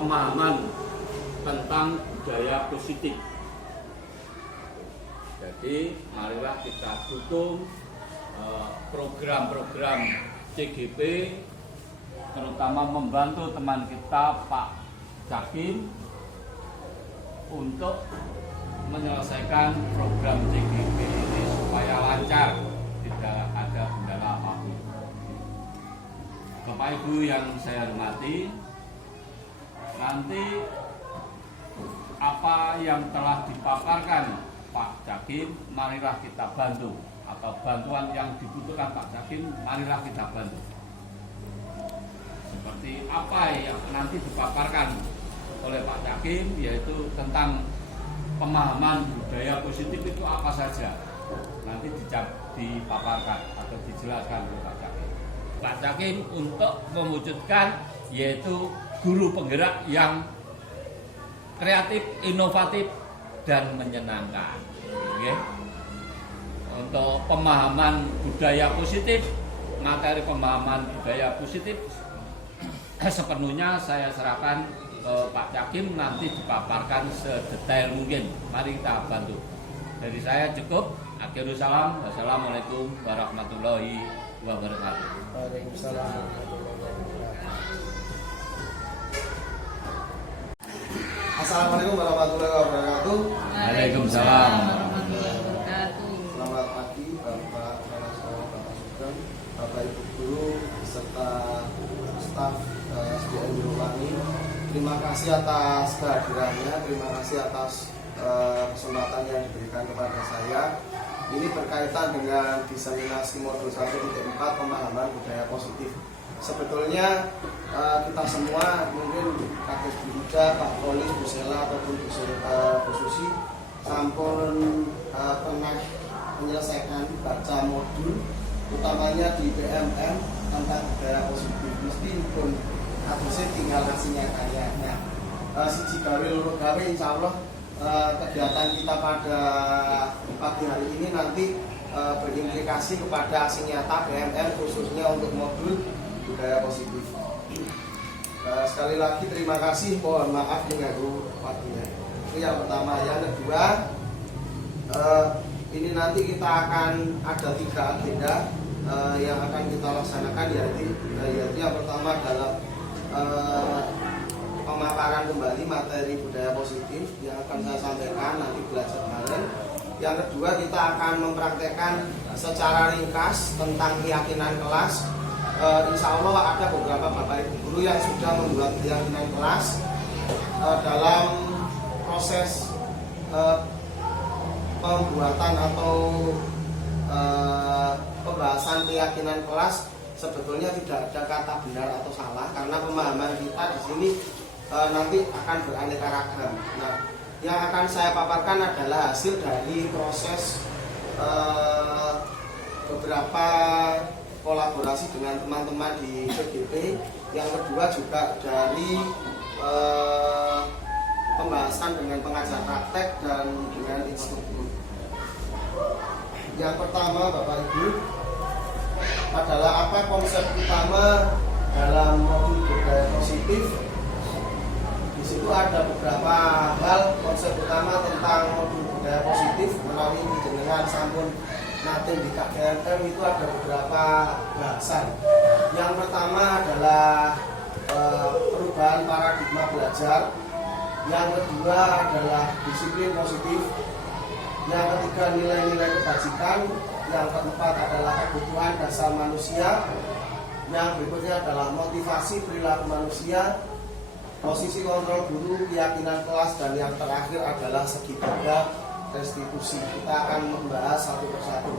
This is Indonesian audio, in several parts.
pemahaman tentang budaya positif. Jadi marilah kita dukung program-program CGP, terutama membantu teman kita Pak Jakim untuk menyelesaikan program CGP ini supaya lancar, tidak ada kendala apapun. Bapak Ibu yang saya hormati, nanti apa yang telah dipaparkan Pak Jakim, marilah kita bantu, atau bantuan yang dibutuhkan Pak Jakim, marilah kita bantu. Seperti apa yang nanti dipaparkan oleh Pak Jakim, yaitu tentang pemahaman budaya positif itu apa saja, nanti dipaparkan atau dijelaskan oleh Pak Jakim. Pak Jakim untuk mewujudkan yaitu guru penggerak yang kreatif, inovatif, dan menyenangkan. Okay. Untuk pemahaman budaya positif, materi pemahaman budaya positif sepenuhnya saya serahkan ke Pak Jakim, nanti dipaparkan sedetail mungkin. Mari kita bantu. Dari saya cukup. Akhirul salam. Wassalamualaikum warahmatullahi wabarakatuh. Waalaikumsalam. Assalamualaikum warahmatullahi wabarakatuh. Waalaikumsalam. Selamat pagi Bapak Sugeng, Bapak Ibu guru beserta staf SDN Jurulani. Terima kasih atas kehadirannya, terima kasih atas kesempatan yang diberikan kepada saya. Ini berkaitan dengan diseminasi modul 1.4 pemahaman budaya positif. Sebetulnya kita semua, mungkin Kak Buja, Pak Polis, Bu Sela ataupun Bu Susi sampun pernah menyelesaikan baca modul, utamanya di BMM tentang budaya positif. Mesti pun harusnya tinggal ngasihnya kayaknya. Siji gawe loro gawe, insya Allah kegiatan kita pada pagi hari ini nanti berimplikasi kepada aksi nyata BMM khususnya untuk modul budaya positif. Sekali lagi terima kasih, mohon maaf mengganggu waktunya. Itu yang pertama. Yang kedua, ini nanti kita akan ada 3 agenda yang akan kita laksanakan, yaitu yang pertama adalah pemaparan kembali materi budaya positif yang akan saya sampaikan nanti belajar bareng. Yang kedua, kita akan mempraktekkan secara ringkas tentang keyakinan kelas. Insya Allah ada beberapa Bapak Ibu guru yang sudah membuat keyakinan kelas. Dalam proses pembuatan atau pembahasan keyakinan kelas, sebetulnya tidak ada kata benar atau salah, karena pemahaman kita di sini nanti akan beraneka ragam. Nah, yang akan saya paparkan adalah hasil dari proses beberapa kolaborasi dengan teman-teman di CGP. Yang kedua juga dari pembahasan dengan pengajar praktek dan dengan instruktur. Yang pertama Bapak Ibu adalah apa konsep utama dalam modul budaya positif. Di situ ada beberapa hal konsep utama tentang modul budaya positif melalui jenengan sampun nanti di KGMM itu ada beberapa bahasan. Yang pertama adalah perubahan paradigma belajar. Yang kedua adalah disiplin positif. Yang ketiga nilai-nilai kebajikan. Yang keempat adalah kebutuhan dasar manusia. Yang berikutnya adalah motivasi perilaku manusia, posisi kontrol guru, keyakinan kelas, dan yang terakhir adalah segitiga restitusi. Kita akan membahas satu persatu.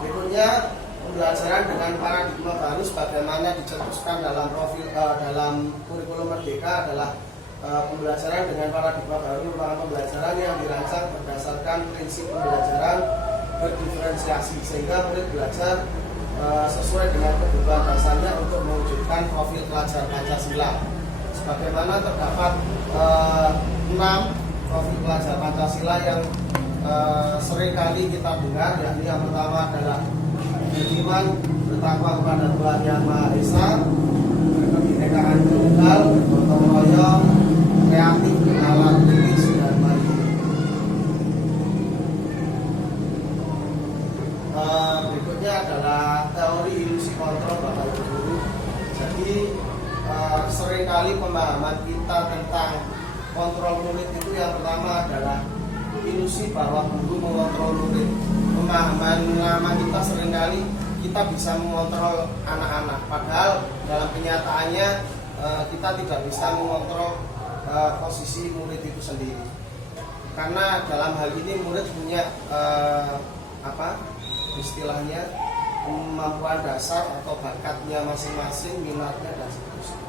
Berikutnya pembelajaran dengan paradigma baru sebagaimana dicetuskan dalam profil dalam kurikulum Merdeka adalah pembelajaran dengan paradigma baru merupakan pembelajaran yang dirancang berdasarkan prinsip pembelajaran berdiferensiasi, sehingga murid belajar sesuai dengan kebutuhan dasarnya untuk mewujudkan profil pelajar Pancasila. Sebagaimana terdapat 6 profil pelajar Pancasila yang seringkali kita dengar, yakni yang pertama adalah beriman, bertakwa kepada Tuhan Yang Maha Esa, berbhinneka Jadi seringkali pemahaman kita tentang kontrol murid itu yang pertama adalah ilusi bahwa guru mengontrol murid. Pemahaman lama kita seringkali kita bisa mengontrol anak-anak, padahal dalam kenyataannya kita tidak bisa mengontrol posisi murid itu sendiri. Karena dalam hal ini murid punya istilahnya kemampuan dasar atau bakatnya masing-masing, minatnya dan seterusnya.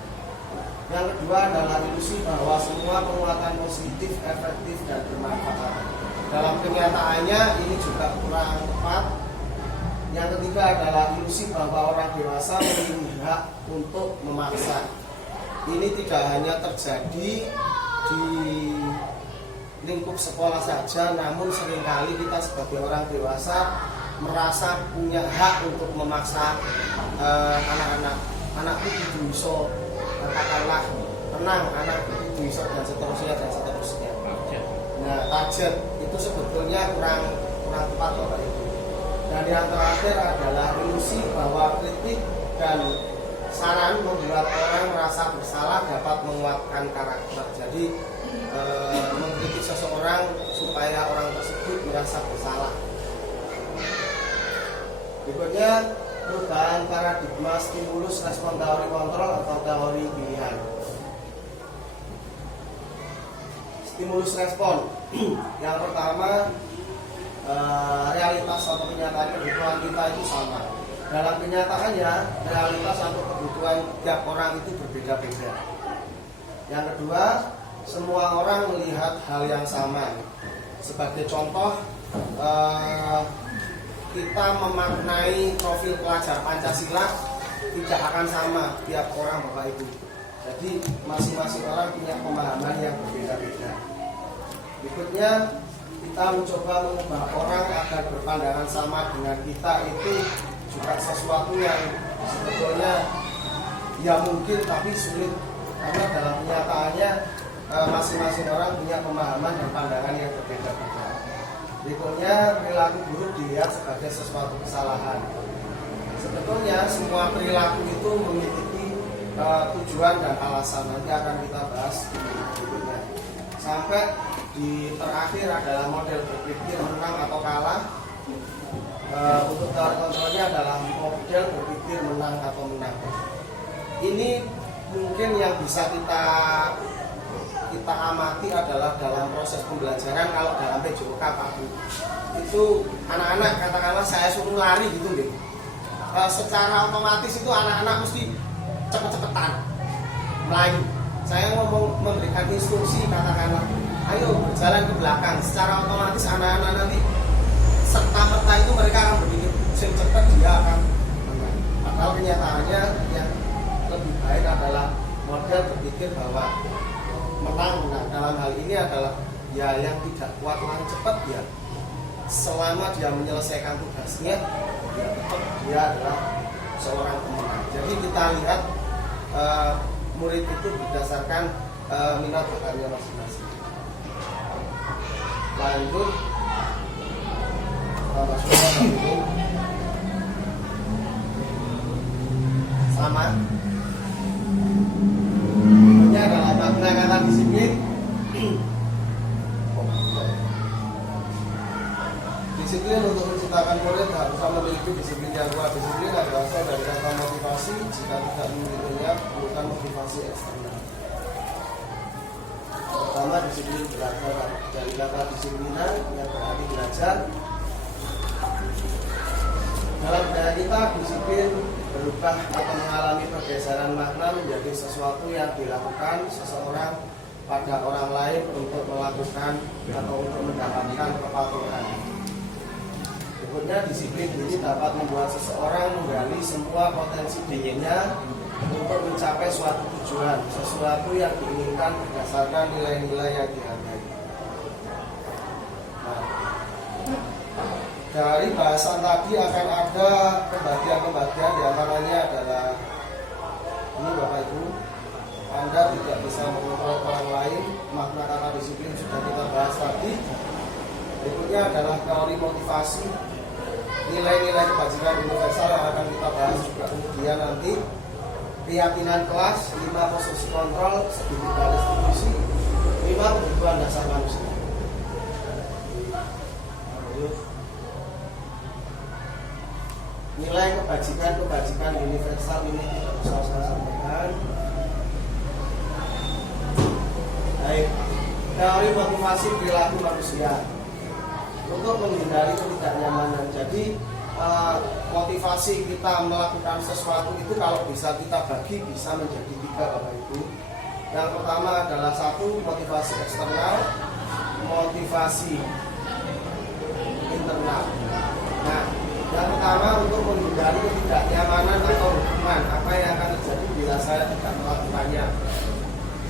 Yang kedua adalah ilusi bahwa semua penguatan positif, efektif dan bermanfaat. Dalam kenyataannya ini juga kurang tepat. Yang ketiga adalah ilusi bahwa orang dewasa memiliki hak untuk memaksa. Ini tidak hanya terjadi di lingkup sekolah saja, namun seringkali kita sebagai orang dewasa merasa punya hak untuk memaksa anak-anak. Anakku kudu iso, katakanlah tenang, anakku kudu iso dan seterusnya dan seterusnya. Nah, target itu sebetulnya kurang tepat Bapak Ibu. Dan yang terakhir adalah ilusi bahwa kritik dan saran membuat orang merasa bersalah dapat menguatkan karakter. Jadi mengkritik seseorang supaya orang tersebut merasa bersalah. Berikutnya, perubahan paradigma stimulus respon teori kontrol atau teori pilihan. Stimulus respon. Yang pertama, realitas atau kenyataan kebutuhan kita itu sama. Dalam kenyataannya, realitas atau kebutuhan tiap orang itu berbeda-beda. Yang kedua, semua orang melihat hal yang sama. Sebagai contoh, kita memaknai profil pelajar Pancasila tidak akan sama tiap orang Bapak Ibu. Jadi masing-masing orang punya pemahaman yang berbeda-beda. Berikutnya, kita mencoba mengubah orang agar berpandangan sama dengan kita itu juga sesuatu yang sebetulnya ya mungkin tapi sulit, karena dalam kenyataannya masing-masing orang punya pemahaman dan pandangan yang berbeda-beda. Berikutnya, perilaku buruk dilihat sebagai sesuatu kesalahan. Sebetulnya semua perilaku itu memiliki tujuan dan alasan. Nanti akan kita bahas di berikutnya. Sampai di terakhir adalah model berpikir menang atau kalah. Untuk teori kontrolnya adalah model berpikir menang atau menang. Ini mungkin yang bisa kita amati adalah dalam proses pembelajaran. Kalau dalam PJOK Pak Bu, itu anak-anak katakanlah saya suruh lari gitu deh, secara otomatis itu anak-anak mesti cepet-cepetan melayu. Saya ngomong memberikan instruksi katakanlah ayo berjalan ke belakang, secara otomatis anak-anak nanti serta-merta itu mereka akan berpikir cepat dia akan menang. Padahal kenyataannya yang lebih baik adalah model berpikir bahwa menang. Dalam hal ini adalah ya yang tidak kuat lari cepat ya, selama dia menyelesaikan tugasnya ya tetap dia adalah seorang pemenang. Jadi kita lihat murid itu berdasarkan minat bakatnya masing-masing. Lanjut sama ini adalah makna kata disiplin. Disiplin untuk menciptakan murid harus memiliki disiplin yang kuat. Disiplin adalah berasal dari kata motivasi. Jika tidak memilikinya, bukan motivasi eksternal. Pertama, disiplin belajar dari kata disiplinan yang berarti belajar. Dalam budaya kita, disiplin berubah atau mengalami pergeseran makna menjadi sesuatu yang dilakukan seseorang pada orang lain untuk melakukan atau untuk mendapatkan kepatuhan. Berikutnya, disiplin ini dapat membuat seseorang menggali semua potensi dirinya untuk mencapai suatu tujuan, sesuatu yang diinginkan berdasarkan nilai-nilai yang dihargai. Dari bahasan tadi akan ada pembagian-pembagian, diantaranya adalah ini Bapak Ibu, Anda tidak bisa mengontrol orang lain. Makna kata disiplin sudah kita bahas tadi. Berikutnya adalah teori motivasi, nilai-nilai kebajikan universal yang akan kita bahas juga kemudian nanti. keyakinan kelas, 5 posisi kontrol, segitiga distribusi, 5 kebutuhan dasar manusia. Nilai kebajikan universal ini tidak usah saya sampaikan. Baik, teori motivasi perilaku manusia untuk menghindari ketidaknyamanan. Jadi motivasi kita melakukan sesuatu itu kalau bisa kita bagi bisa menjadi 3 Bapak Ibu. Yang pertama adalah 1 motivasi eksternal, motivasi internal. Nah, yang pertama untuk menghindari ketidaknyamanan atau hukuman, apa yang akan terjadi bila saya tidak melakukannya.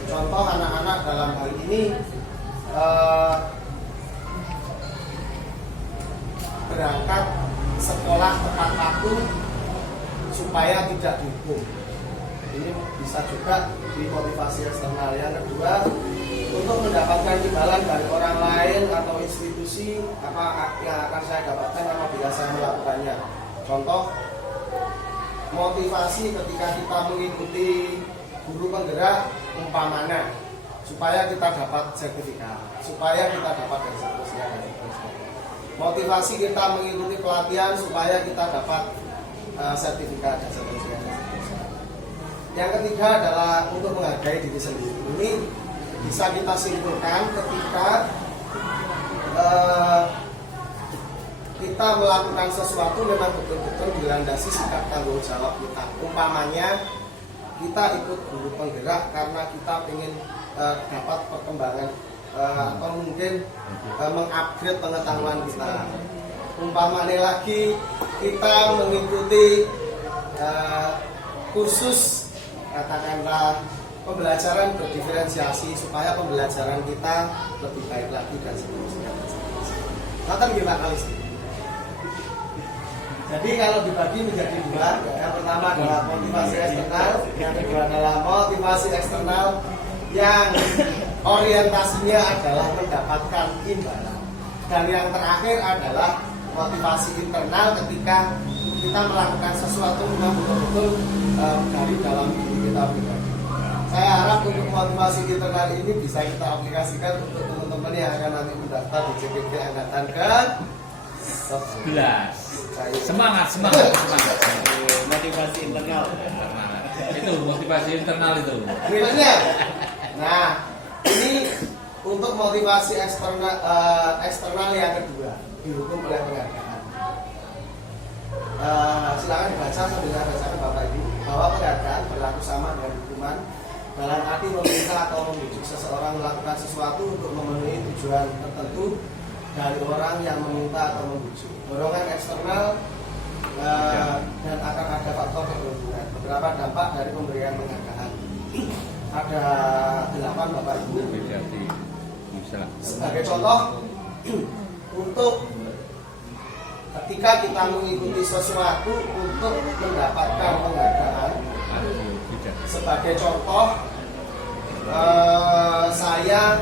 Contoh anak-anak dalam hal ini berangkat sekolah tepat waktu supaya tidak dihukum. Ini bisa juga dimotivasi eksternal. Yang kedua, untuk mendapatkan imbalan dari orang lain atau institusi, apa yang akan saya dapatkan apabila saya melakukannya. Contoh, motivasi ketika kita mengikuti guru penggerak umpamanya supaya kita dapat sertifikat, supaya kita dapat dan seterusnya. Motivasi kita mengikuti pelatihan supaya kita dapat sertifikat dan seterusnya. Yang ketiga adalah untuk menghargai diri sendiri. Ini bisa kita simpulkan ketika kita melakukan sesuatu memang betul-betul dilandasi sikap tanggung jawab kita. Umpamanya kita ikut guru penggerak karena kita ingin dapat perkembangan atau mungkin mengupgrade pengetahuan kita. Umpamanya lagi kita mengikuti kursus katakanlah pembelajaran berdiferensiasi supaya pembelajaran kita lebih baik lagi dan seterusnya. Nonton gimana kali sih? Jadi kalau dibagi menjadi 2, yang pertama adalah motivasi eksternal, yang kedua adalah motivasi eksternal yang orientasinya adalah mendapatkan imbalan, dan yang terakhir adalah motivasi internal ketika kita melakukan sesuatu yang betul-betul dari dalam diri kita pribadi. Saya harap untuk motivasi internal ini bisa kita aplikasikan untuk teman-teman yang akan nanti mendaftar di CPP Angkatan ke-11. Semangat. Motivasi internal. Itu motivasi internal itu. Berikutnya, nah ini untuk motivasi eksternal yang kedua dihukum oleh penghargaan. Silakan dibaca sambil saya bacakan Bapak Ibu bahwa penghargaan berlaku sama dengan hukuman dalam arti meminta atau membujuk seseorang melakukan sesuatu untuk memenuhi tujuan tertentu dari orang yang meminta atau membujuk. Dorongan eksternal dan akan ada faktor keberuntungan. Beberapa dampak dari pemberian penghargaan. Ada 8 Bapak Ibu. Sebagai contoh, untuk ketika kita mengikuti sesuatu untuk mendapatkan penghargaan. Sebagai contoh, saya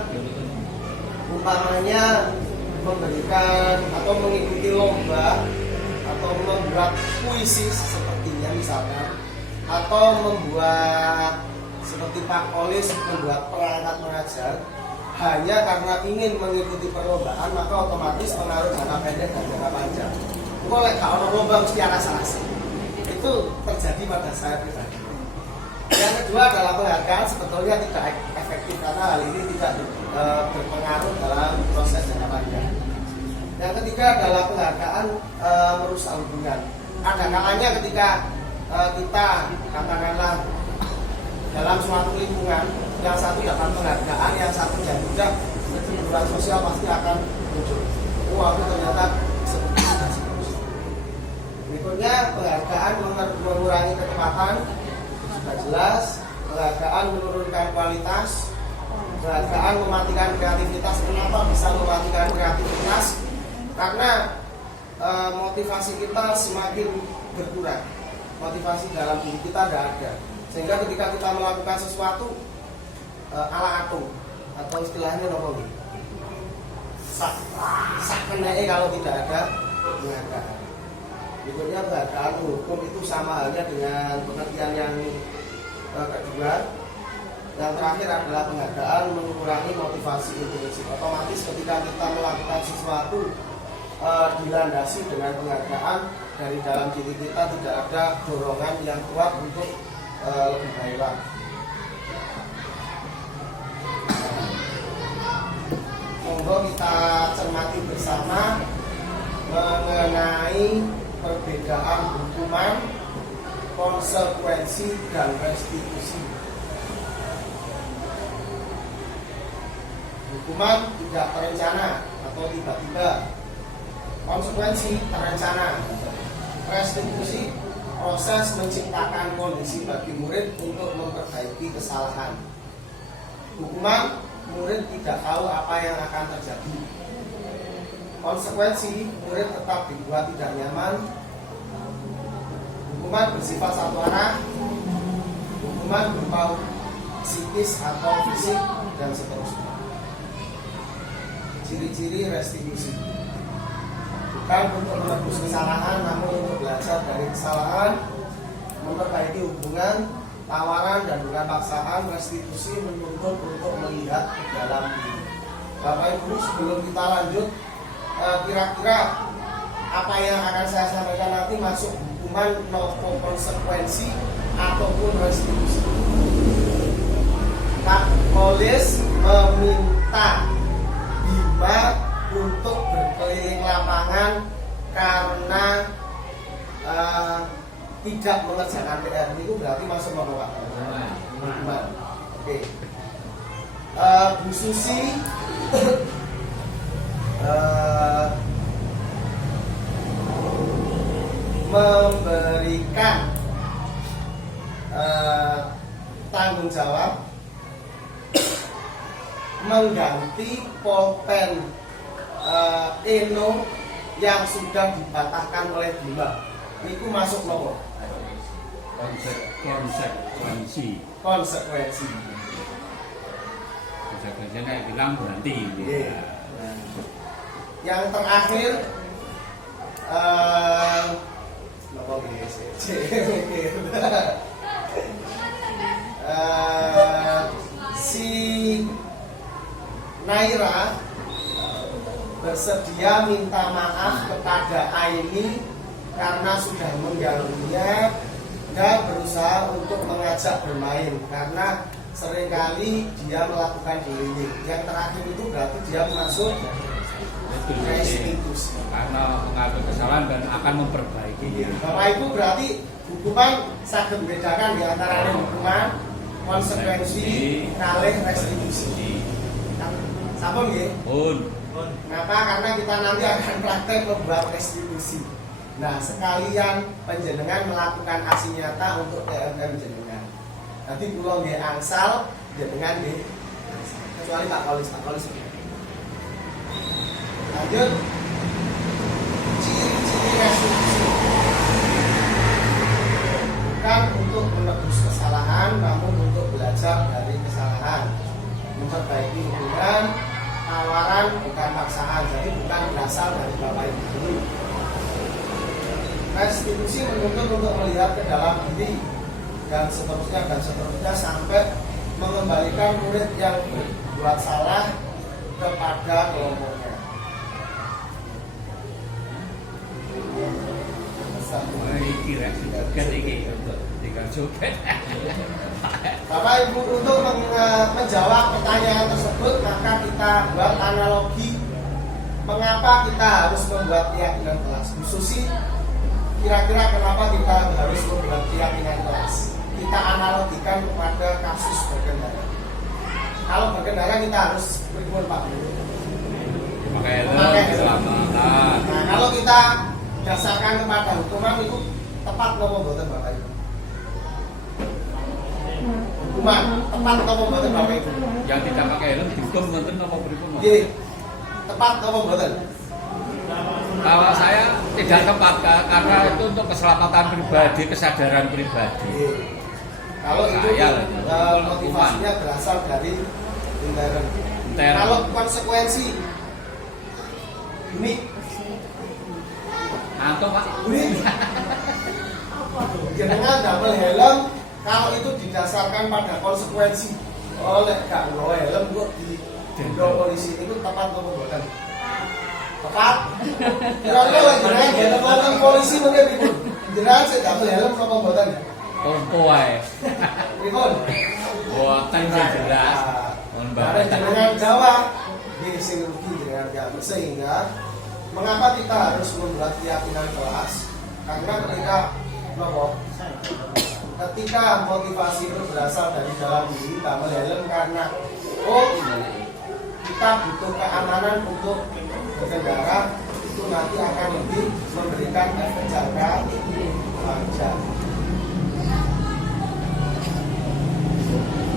umpamanya memberikan atau mengikuti lomba atau membuat puisi sepertinya misalkan, atau membuat seperti Pak Polis membuat perangkat mengajar hanya karena ingin mengikuti perlombaan, maka otomatis pengaruh jangka pendek dan jangka panjang. Boleh kalau lomba mesti rasa-rasa. Itu terjadi pada saya pribadi. Yang kedua adalah penghargaan sebetulnya tidak efektif karena hal ini tidak berpengaruh dalam proses jangka panjang. Yang ketiga adalah penghargaan merusak hubungan. Ada kalanya ketika kita katakanlah dalam suatu lingkungan, yang satu dapat penghargaan, yang satu tidak, hubungan sosial pasti akan muncul. Aku ternyata berikutnya penghargaan mengurangi kecepatan. Sudah jelas, penghargaan menurunkan kualitas, penghargaan mematikan kreativitas. Kenapa bisa mematikan kreativitas? Karena motivasi kita semakin berkurang, motivasi dalam diri kita tidak ada, sehingga ketika kita melakukan sesuatu ala atung atau istilahnya nopo sak kenai kalau tidak ada penghargaan. Berikutnya penghargaan hukum itu sama halnya dengan pengertian yang kedua. Yang terakhir adalah penghargaan mengurangi motivasi intrinsik. Otomatis ketika kita melakukan sesuatu dilandasi dengan penghargaan dari dalam diri kita, tidak ada dorongan yang kuat untuk lebih baik lagi. Monggo kita cermati bersama mengenai perbedaan hukuman, konsekuensi, dan restitusi. Hukuman tidak terencana atau tiba-tiba. Konsekuensi terencana. Restitusi proses menciptakan kondisi bagi murid untuk memperbaiki kesalahan. Hukuman, murid tidak tahu apa yang akan terjadi. Konsekuensi, murid tetap dibuat tidak nyaman. Hukuman bersifat satu arah. Hukuman berupa psikis atau fisik dan seterusnya. Ciri-ciri restitusi, bukan untuk menebus kesalahan, namun untuk belajar dari kesalahan, memperbaiki hubungan, tawaran dan bukan paksaan. Restitusi menuntut untuk melihat ke dalam diri. Bapak Ibu, sebelum kita lanjut, kira-kira apa yang akan saya sampaikan nanti masuk hukuman, konsekuensi ataupun restitusi. Pak Polis meminta Bima untuk berkeliling lapangan karena tidak mengerjakan PR. Itu berarti masuk apa Pak? Hukuman. Oke. Bu Susi memberikan tanggung jawab mengganti pulpen Eno yang sudah dipatahkan oleh Bima. Itu masuk nomor Konsekuensi. Konsekuensinya kayak bilang berhenti. Yang terakhir si Naira bersedia minta maaf kepada Aini karena sudah mengganggunya dan berusaha untuk mengajak bermain karena seringkali dia melakukan bullying. Yang terakhir itu berarti dia masuk restitusi karena mengaku kesalahan dan akan memperbaiki. Bapak Ibu, berarti hukuman saged membedakan di antara hukuman, konsekuensi, kalih restitusi. Sampun nggih? Pun. Kenapa? Karena kita nanti akan praktek membuat restitusi. Nah, sekalian panjenengan melakukan aksi nyata untuk TMM jenengan. Nanti kula nggih angsal, jenengan nggih kecuali Pak Kolis. Lanjut. Ciri-ciri restitusi. Bukan untuk menebus kesalahan, namun untuk belajar dari kesalahan. Memperbaiki hubungan, tawaran bukan paksaan, jadi bukan berasal dari Bapak Ibu. Restitusi menuntut untuk melihat ke dalam diri dan seterusnya sampai mengembalikan murid yang berbuat salah kepada kelompoknya. Bapak Ibu, untuk menjawab pertanyaan tersebut maka kita buat analogi mengapa kita harus membuat keyakinan kelas. Khususnya kira-kira kenapa kita harus membuat keyakinan kelas. Kita analogikan kepada kasus berkendara. Kalau berkendara kita harus berikut Pak. Pakai helm. Nah, kalau kita dasarkan kepada hukuman itu tepat nopo mboten Bapak Ibu? Hukuman tepat nopo mboten Bapak Ibu? Yang tidak pakai helm dihukum mboten napa pripun? Nggih. Tepat nopo mboten? Kalau saya tidak tepat karena itu untuk keselamatan pribadi, kesadaran pribadi. Kalau itu motivasinya berasal dari intern. Kalau konsekuensi unik. Antum Pak. Unik. Jenengan double helm kalau itu didasarkan pada konsekuensi oleh gak nggawa helm kok di polisi itu tepat atau bukan? Tepat. Kira-kira lagi jenengan ngomong polisi mungkin pripun? Jenengan sik gak helm apa mboten? Tompo wae. Pripun? Boten jelas. Karena jenengan jawab di sing rugi jenengan jawab, sehingga mengapa kita harus membuat keyakinan kelas? Karena ketika motivasi itu berasal dari dalam diri, tambah helm karena kita butuh keamanan untuk berkendara, itu nanti akan lebih memberikan efek jangka panjang.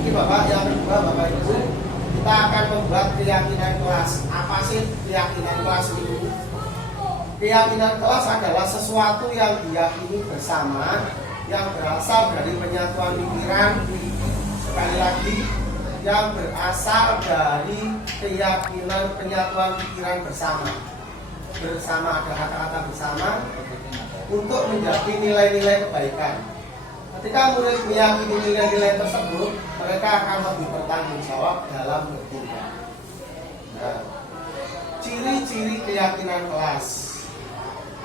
Ini Bapak yang kedua, Bapak Ibu, kita akan membuat keyakinan kelas. Apa sih keyakinan kelas itu? Keyakinan kelas adalah sesuatu yang diyakini bersama, yang berasal dari penyatuan pikiran. Sekali lagi, yang berasal dari keyakinan penyatuan pikiran bersama. Bersama, ada kata-kata bersama untuk menjadi nilai-nilai kebaikan. Ketika murid meyakini nilai-nilai tersebut, mereka akan lebih bertanggung jawab dalam bertindak. Nah, ciri-ciri keyakinan kelas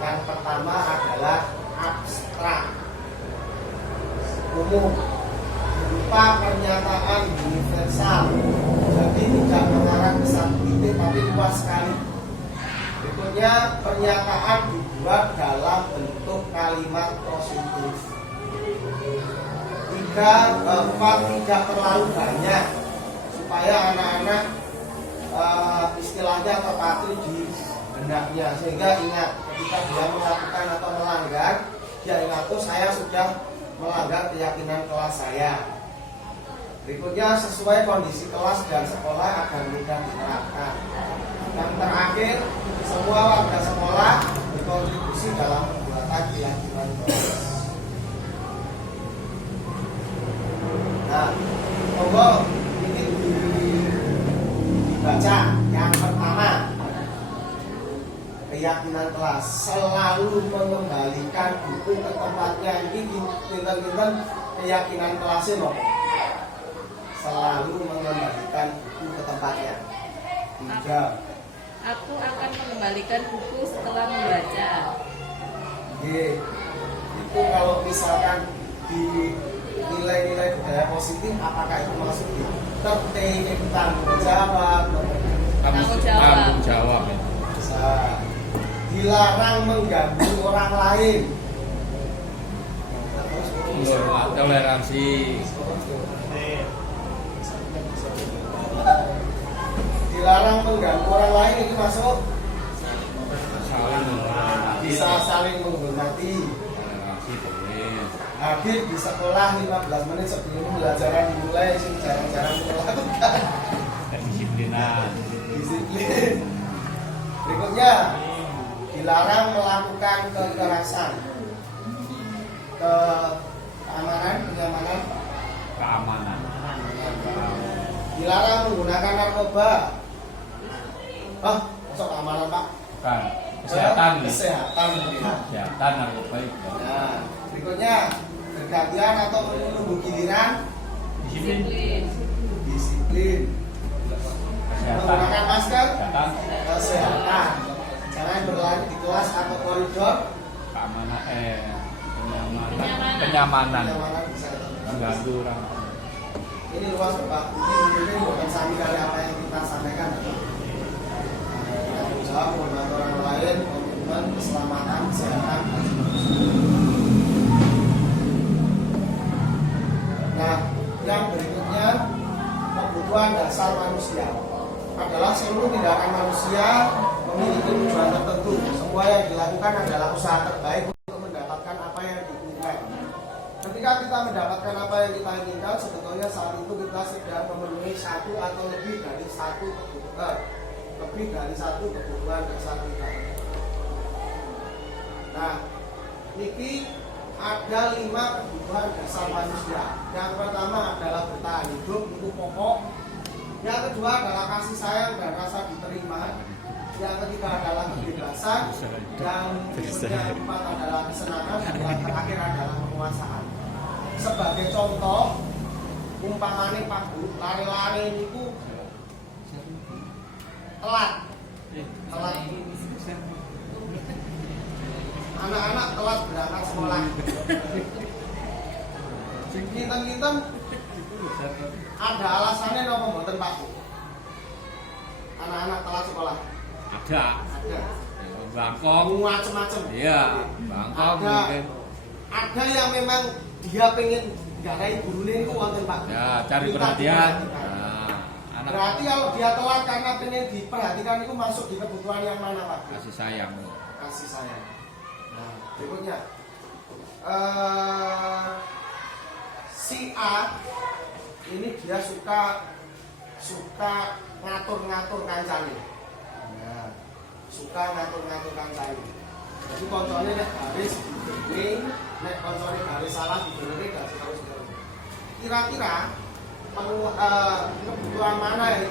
yang pertama adalah abstrak, umum, berupa pernyataan universal, jadi tidak mengarah ke satu titik tapi luas sekali. Berikutnya, pernyataan dibuat dalam bentuk kalimat positif. 3, 4, tidak terlalu banyak supaya anak-anak istilahnya terpatri di hendaknya, sehingga ingat ketika dia melakukan atau melanggar, dia ingat tuh saya sudah melanggar keyakinan kelas saya. Berikutnya, sesuai kondisi kelas dan sekolah agar mudah diterapkan. Yang terakhir, semua warga sekolah berkontribusi dalam pembuatan keyakinan kelas. Nah, monggo ini dibaca. Yang pertama, keyakinan kelas selalu mengembalikan buku ke tempatnya. Ini pinter-pinter keyakinan kelasnya loh. Selalu mengembalikan buku ke tempatnya. 3. Aku akan mengembalikan buku setelah membaca. Itu kalau misalkan di nilai-nilai budaya positif, apakah itu masuk di tertib, tanggung jawab? Tanggung jawab. Bisa. Dilarang mengganggu orang lain. Toleransi. Dilarang mengganggu orang lain, ini masuk Saling menghormati. bisa saling menghormati. Toleransi boleh. Hadir di sekolah 15 menit sebelum pembelajaran dimulai, sing jarang-jarang melakukan. Kedisiplinan. Disiplin. Berikutnya, dilarang melakukan kekerasan. Keamanan, kenyamanan, Keamanan. dilarang menggunakan narkoba. Masuk keamanan Pak? Bukan. Kesehatan. Kesehatan. Kesehatan narkoba itu. Nah, berikutnya, bergantian atau menunggu giliran. Disiplin. Disiplin. Kesehatan. Menggunakan masker. Kesehatan. Kesehatan. Jangan berlari di kelas atau koridor. Keamanan. Kenyamanan. Kenyamanan. Kenyamanan bisa. Mengganggu orang. Ini luas Bapak. Ini bukan sami dari apa yang kita sampaikan. Kita berusaha membantu orang lain, komitmen, keselamatan, kesehatan. Nah, yang berikutnya, kebutuhan dasar manusia adalah seluruh tindakan manusia memiliki tujuan tertentu. Semua yang dilakukan adalah usaha terbaik untuk mendapatkan apa yang diinginkan. Ketika kita mendapatkan apa yang kita inginkan, sebetulnya saat itu kita sedang memenuhi satu atau lebih dari satu kebutuhan, dasar kita. Nah, ini ada 5 kebutuhan dasar manusia. Yang pertama adalah bertahan hidup, itu pokok. Yang kedua adalah kasih sayang dan rasa diterima. Yang ketiga adalah kebebasan. Yang keempat adalah kesenangan. Dan yang terakhir adalah penguasaan. sebagai contoh, umpamane Pak Bu, lari-lari niku telat. Telat. Anak-anak telat berangkat sekolah. Kinten-kinten ada alasannya napa mboten Pak Bu? Anak-anak telat sekolah. Ada. Ada. Bangkok. Macam-macam. Iya, Bangkok mungkin. Ada yang memang dia pengen garai gurunya itu wonten Pak. Ya, cari Minta perhatian. diperhatikan. Nah, anak Berarti kalau dia telat karena pengen diperhatikan itu masuk di kebutuhan yang mana Pak? kasih sayang. Kasih sayang. Nah, berikutnya si A ini dia suka ngatur-ngatur kancane. Nah, suka ngatur-ngatur kancane. Jadi koncone nek garis ini, nek koncone garis salah diberi gak terus. Kira-kira kebutuhan mana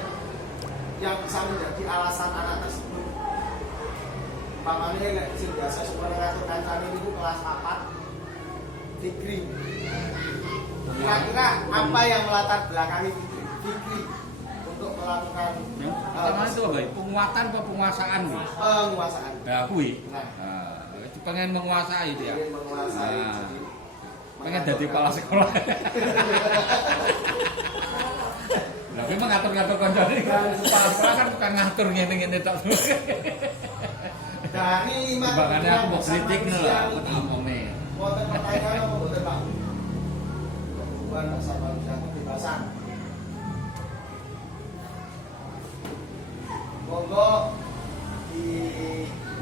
yang bisa menjadi alasan anak tersebut? Umpamanya nek sing biasa suka ngatur kancane niku kelas 4 Fikri. Kira-kira apa yang melatar belakangi Fikri untuk melakukan Pertama itu apa? Penguatan atau penguasaan? penguasaan? Ya, kui. Nah. Itu pengen menguasai dia. Ingin menguasai. Nah. Jadi, Pengen jadi kepala sekolah. Tapi mengatur-ngatur koncone kepala sekolah kan bukan ngatur ngene-ngene tok. Dari 5 Makanya aku mau kritik nih lah, aku tak ngomongnya. Wonten pertanyaan apa mboten Pak? Kebutuhan dasar manusia kebebasan. Monggo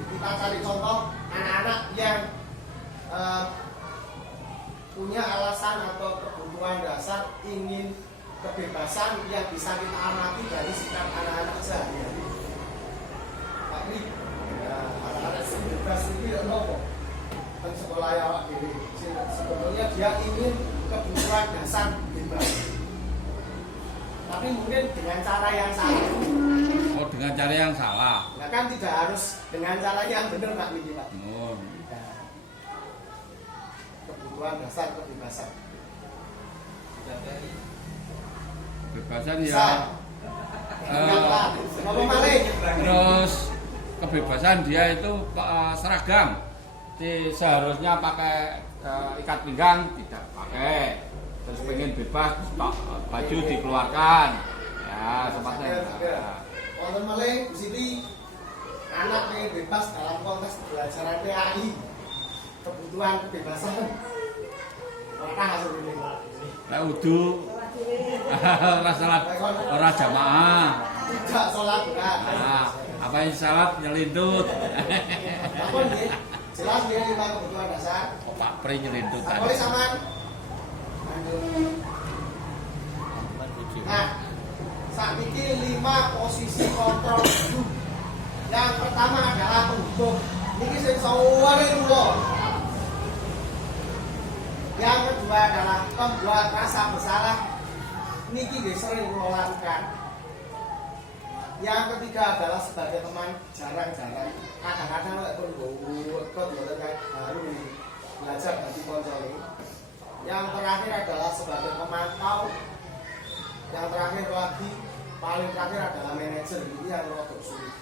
kita cari contoh anak-anak yang punya alasan atau kebutuhan dasar ingin kebebasan yang bisa kita amati dari sikap anak-anak sehari-hari. Pak Ri, anak-anak sing bebas ini ya nopo? Kan sekolah ya Pak Diri. Sebetulnya dia ingin kebutuhan dasar bebas. Tapi mungkin dengan cara yang salah. Oh, dengan cara yang salah. Nah kan tidak harus dengan cara yang benar Pak Miki Pak. Oh, Kebutuhan dasar kebebasan. kebebasan Bisa. ya. Ngomong malih. Terus kebebasan dia itu seragam. Seharusnya pakai ikat pinggang tidak pakai. Terus pengen bebas, baju dikeluarkan. Ya, tempatnya. Wonten malih Bu Siti, anak pengen bebas dalam konteks pembelajaran PAI. Kebutuhan kebebasan. Mana hasil ini? Lah udu. Ora salat, ora jamaah. Tidak sholat enggak. Nah, apa yang salat nyelindut. Apa nggih? Jelas dia 5 kebutuhan dasar. Oh, Pak Pri nyelindut Tak tadi. boleh saman. Nah, saat ini 5 posisi kontrol hidup. Yang pertama adalah penghukum. Ini sing saware kula. Yang kedua adalah membuat rasa bersalah. Niki nggih sering kula lakukan. Yang ketiga adalah sebagai teman jarang-jarang. Kadang-kadang lek pun ikut mboten baru belajar dari koncone. Yang terakhir adalah sebagai pemantau. Yang terakhir lagi paling terakhir adalah manajer. Ini yang rada sulit.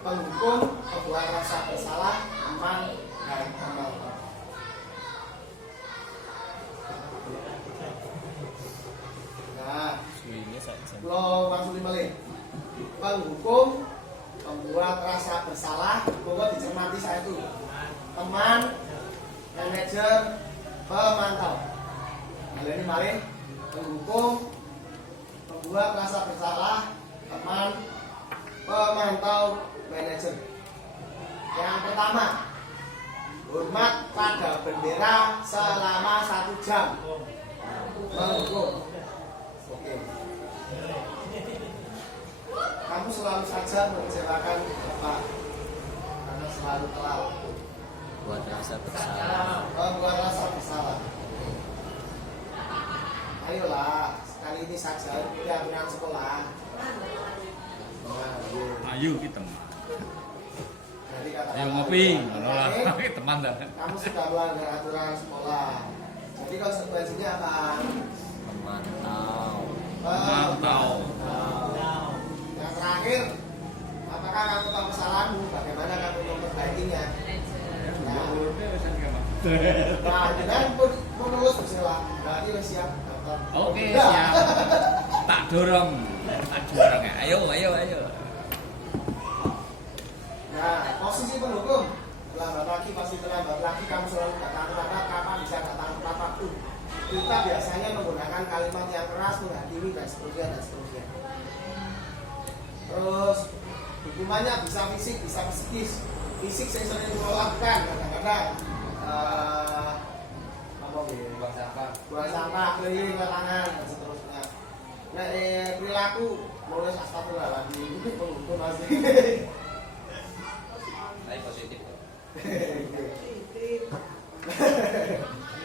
Penghukum, membuat rasa bersalah, aman, dan pemantau. Nah, lo maksudnya melih. Penghukum, membuat rasa bersalah, pokoknya dicermati saya itu. Teman, manajer, pemantau. Nah, ini malih. Penghukum, membuat rasa bersalah, teman, pemantau, manajer. Yang pertama, hormat pada bendera selama 1 jam. Penghukum. Oke. Kamu selalu saja mengecewakan Bapak karena selalu telat. Buat rasa bersalah. Membuat rasa bersalah. Ayolah, sekali ini saja ikuti aturan sekolah. Nah, Ayo kita. jadi kata Ayo ngopi, ngono lah. Teman dah. kamu sudah melanggar aturan sekolah. Jadi konsekuensinya apa? Memantau. Memantau. Yang terakhir, apakah kamu tahu kesalahanmu? Bagaimana kamu memperbaikinya? Nah, dengan pun menulis bersalah, berarti udah siap daftar. Oke, siap. Tak dorong. Tak dorong ya. Ayo. Nah, posisi pendukung terlambat lagi, pasti terlambat lagi. Kamu selalu datang terlambat, kapan bisa datang tepat waktu. Kita biasanya menggunakan kalimat yang keras, menghakimi dan seterusnya. Terus hukumannya bisa fisik, bisa psikis. Fisik saya sering melakukan kadang-kadang buang sampah, keliling lapangan dan seterusnya. Nah, perilaku nulis astagfirullahaladzim itu penghukum masih. Saya positif.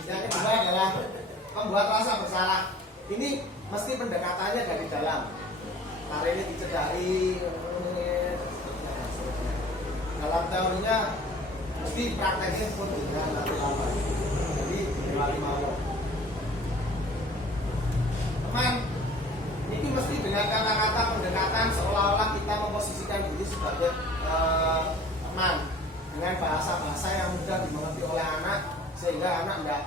Yang kedua adalah membuat rasa bersalah. Ini mesti pendekatannya dari dalam. Hari ini dicedai, dalam teorinya mesti prakteknya pun dengan lama. Jadi lima mau. Teman, ini mesti dengan kata-kata pendekatan seolah-olah kita memposisikan diri sebagai teman dengan bahasa-bahasa yang mudah dimengerti oleh anak sehingga anak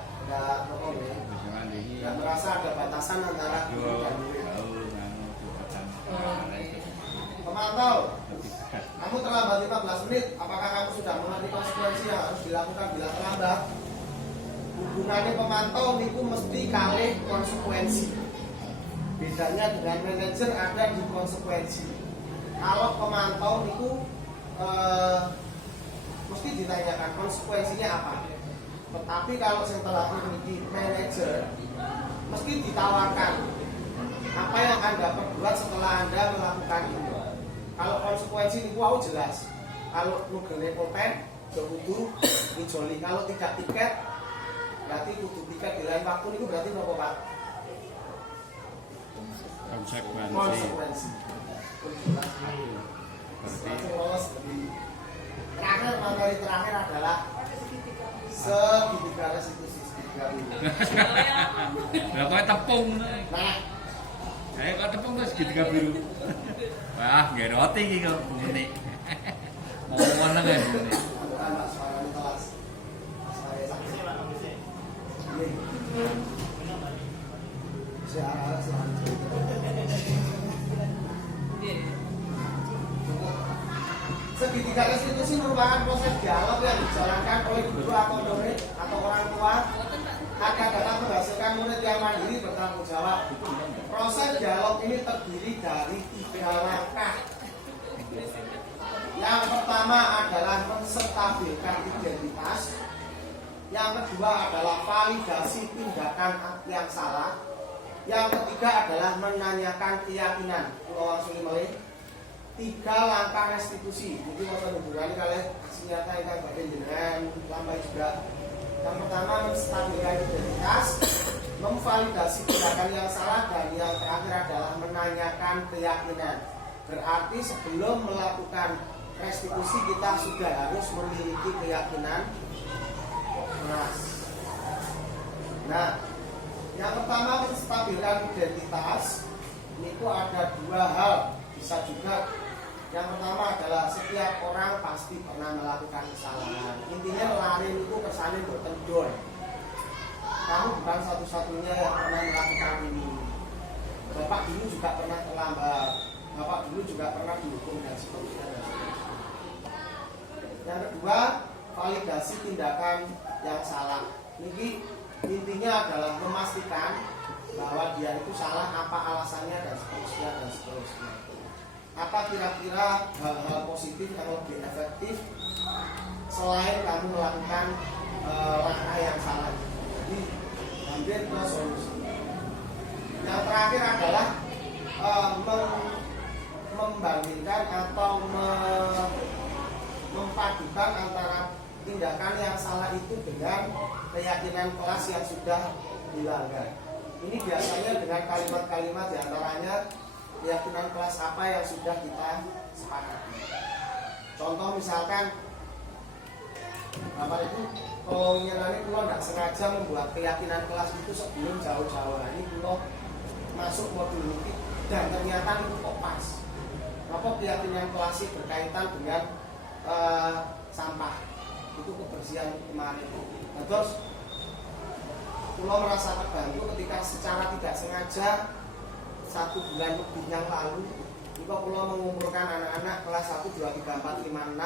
tidak merasa ada batasan antara guru dan murid. Pemantau, kamu terlambat 15 menit. Apakah kamu sudah mengerti konsekuensi yang harus dilakukan bila terlambat? Hubungannya pemantau itu mesti kalih konsekuensi. Bedanya dengan manajer ada di konsekuensi. Kalau pemantau itu mesti ditanyakan konsekuensinya apa. Tetapi kalau yang telah memiliki manajer mesti ditawarkan apa yang Anda perbuat setelah Anda melakukan itu. Kalau konsekuensi ini wow jelas. Kalau nugene pulpen, kudu dijoli. Kalau tidak tiket, berarti kudu tiket di lain waktu itu berarti apa Pak? Konsekuensi. Terakhir, materi terakhir adalah segitiga restitusi segitiga biru. Lah kok tepung. Nah, Ayo kok tepung terus segitiga biru. Wah, nggak roti iki kok ngene. Mau ngono kan ngene. anak suara di kelas. Saya sakit. Saya arah selanjutnya. Segitiga restitusi merupakan proses dialog yang dijalankan oleh guru atau murid atau orang tua agar dapat menghasilkan murid yang mandiri bertanggung jawab. Proses dialog ini terdiri dari 3 langkah. Yang pertama adalah menstabilkan identitas. Yang kedua adalah validasi tindakan yang salah. Yang ketiga adalah menanyakan keyakinan. Langsung mulai. 3 langkah restitusi. Jadi masa hubungannya kalian aksi nyata yang bagian jenengan lambai juga. Yang pertama menstabilkan identitas, memvalidasi tindakan yang salah, dan yang terakhir adalah menanyakan keyakinan. Berarti sebelum melakukan restitusi kita sudah harus memiliki keyakinan keras. Nah, yang pertama menstabilkan identitas. Itu ada 2 hal, bisa juga. Yang pertama adalah setiap orang pasti pernah melakukan kesalahan. Intinya lari itu kesannya bertendon. Kamu bukan satu-satunya yang pernah melakukan ini. Bapak dulu juga pernah terlambat. Bapak dulu juga pernah dihukum dan seterusnya. Yang kedua, validasi tindakan yang salah. Ini intinya adalah memastikan bahwa dia itu salah, apa alasannya dan seterusnya. Apa kira-kira hal-hal positif yang lebih efektif selain kamu melakukan langkah yang salah. Jadi hampir ke solusi. Yang terakhir adalah membandingkan atau mempadukan antara tindakan yang salah itu dengan keyakinan kelas yang sudah dilanggar. Ini biasanya dengan kalimat-kalimat diantaranya keyakinan kelas apa yang sudah kita sepakati. Contoh misalkan apa itu kalau nanti kulo nggak sengaja membuat keyakinan kelas itu sebelum jauh-jauh hari kulo masuk modul ini dan ternyata itu kok pas. Apa keyakinan kelas itu berkaitan dengan sampah itu kebersihan kemarin. Nah, terus kulo merasa terbantu ketika secara tidak sengaja 1 bulan lebih yang lalu itu kulo mengumpulkan anak-anak kelas 1, 2, 3, 4, 5, 6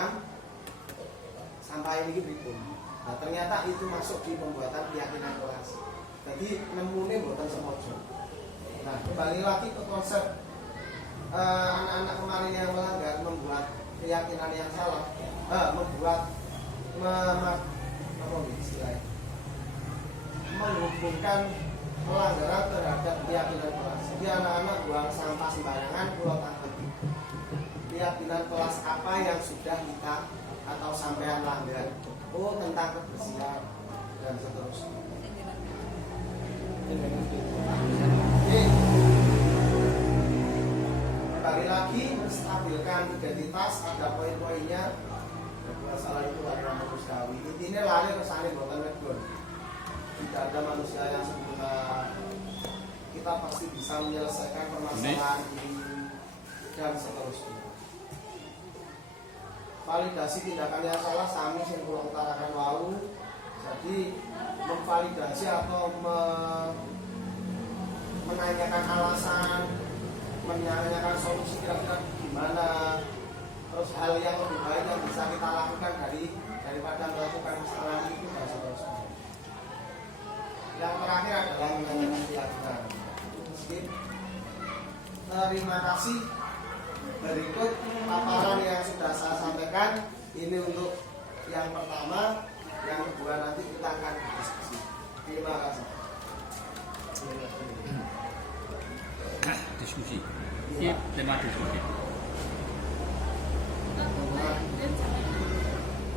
sampai ini berikut. Nah, ternyata itu masuk di pembuatan keyakinan kelas. Jadi nemune buatan semojo. Nah, kembali lagi ke konsep anak-anak kemarin yang melanggar membuat keyakinan yang salah, menghubungkan pelanggaran terhadap keyakinan kelas. Jadi anak-anak buang sampah sembarangan, pulau tanggapi keyakinan kelas apa yang sudah kita atau sampean langgar. Oh, tentang kebersihan dan seterusnya. Oke. Kembali lagi menstabilkan identitas, ada poin-poinnya. Masalah itu adalah manusiawi. Intinya lari ke sana bukan medon. Tidak ada manusia yang sempurna. Kita pasti bisa menyelesaikan permasalahan ini dan seterusnya. Validasi tindakan yang salah sami yang kurang utarakan wau. Jadi memvalidasi atau menanyakan alasan, menanyakan solusi kira-kira gimana, terus hal yang lebih baik yang bisa kita lakukan daripada melakukan kesalahan itu dan seterusnya. Yang terakhir adalah menanyakan keyakinan. Terima kasih. Berikut paparan yang sudah saya sampaikan ini untuk yang pertama, yang kedua nanti kita akan diskusi. Terima kasih. Diskusi. Ini tema diskusi.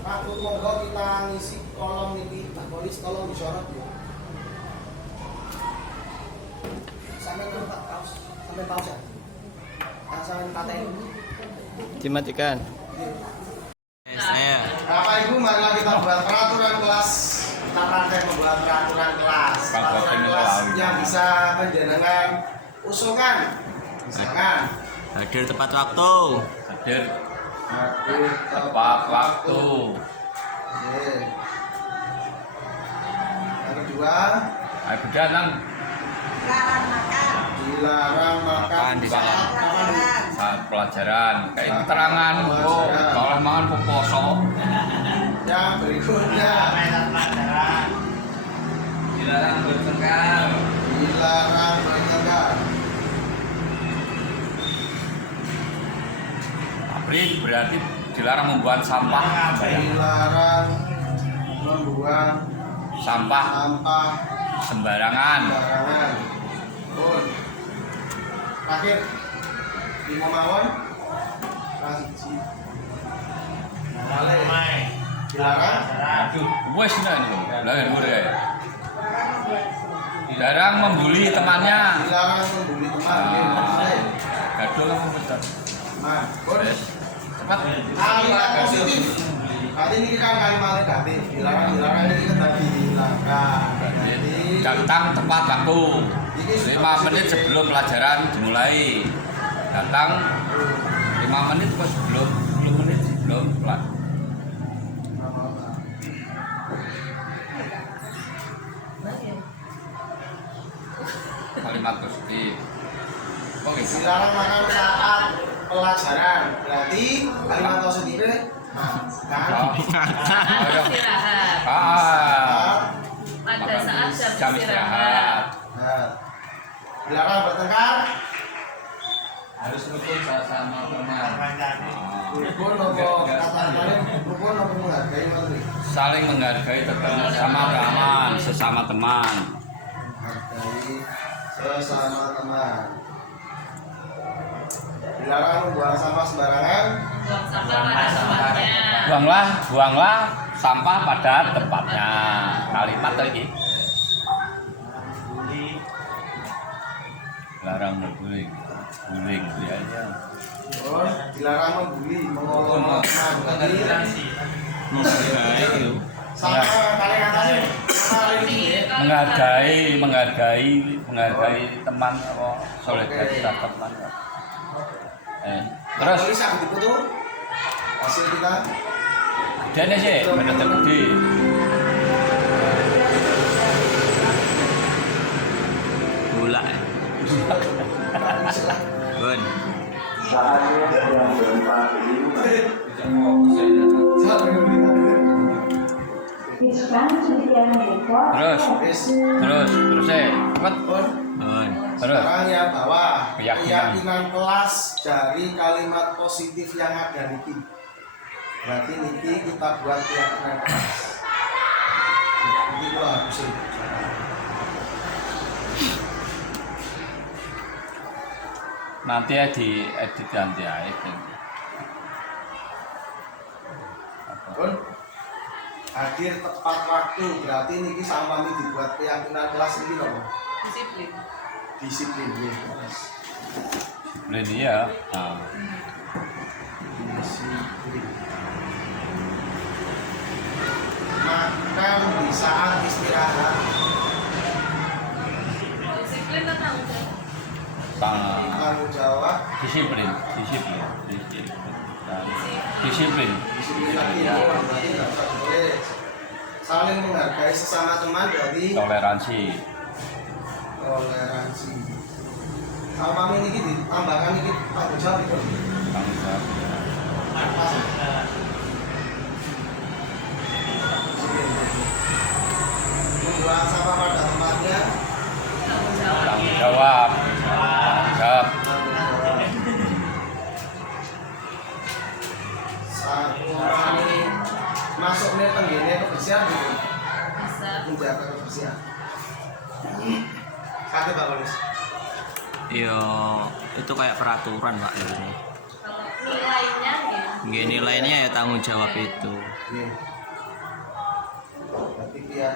Pak, monggo kita ngisi kolom ini. Pak Polis tolong disorot ya. Sampai dulu Pak, paus. Sampai paus ya. Sampai paten. Dimatikan. Saya. Bapak Ibu, marilah kita buat peraturan kelas. Kita praktek membuat peraturan kelas. Peraturan kelas yang bisa menjenengan usulkan. Misalkan Hadir tepat waktu. Hadir hadir tepat waktu. Oke. Yang kedua, Ayo beda nang dilarang makan Di saat saat pelajaran. Kayak keterangan, oh kalau mangan poso. yang berikutnya Dilarang bertengkar. dilarang bertengkar. Abrit berarti dilarang membuang sampah. Dilarang membuang Sampah sampah sembarangan. sembarangan. Pun. Terakhir, di Mamawan, kelas 1. Dilarang Aduh, wes nah ini. Lah gue dilarang membuli temannya. dilarang membuli teman. Gaduh lah betul. Teman. Pun. Cepat. Kalimat positif. Berarti ini kan kalimat negatif. Dilarang ini kita tadi dilarang. Jadi Datang tepat waktu. 5 menit sebelum pelajaran dimulai. Datang 5 menit pas sebelum 10 menit sebelum pelajaran. Kalimat positif. Oke. dilarang makan saat pelajaran. Berarti kalimat positifnya makan Istirahat. Ah. Pada saat jam jam istirahat. Nah, dilarang bertengkar. Harus rukun sama teman. Rukun nopo kata kalian rukun nopo menghargai materi. Saling menghargai tetap sama teman, sesama teman. Menghargai sesama teman. Dilarang membuang sampah sembarangan. Buang sampah pada tempatnya. Buanglah sampah pada tempatnya. Kalimat lagi. Larang membuli, bullying aja. Dilarang membuli, mengolok teman. Jadi sama kalian atasnya sama menghargai teman apa solidaritas teman. Terus bisa begitu hasil kita gedenya sih bener gede. Gula. Bun. Terus cepet. Bun. Terus sekarang ya bawah Keyakinan. keyakinan kelas dari kalimat positif yang ada niki. Berarti niki kita buat keyakinan kelas. Niki gua habisin. nanti ya di edit ganti aja. Pun hadir tepat waktu berarti niki sama nih dibuat keyakinan kelas ini loh. Disiplin. Disiplin ya. Boleh dia. Disiplin. Makan di saat istirahat. Disiplin atau tanggung jawab? Tanggung jawab. Disiplin. Disiplin lagi ya. Berarti nggak usah ditulis. Saling menghargai sesama teman berarti Toleransi. toleransi. Kalau kami ini ditambahkan ini tanggung jawab itu. Tanggung jawab. Pas. Membuang sampah pada tempatnya. Tanggung jawab. Tanggung jawab. Saat kami masuk nih penggene kebersihan gitu. Bisa. Menjaga kebersihan. Kaki Pak Polis. Iya, itu kayak peraturan Pak ini. Kalau nilainya gitu. Nggih, nilainya ya tanggung jawab itu. Iya. Berarti dia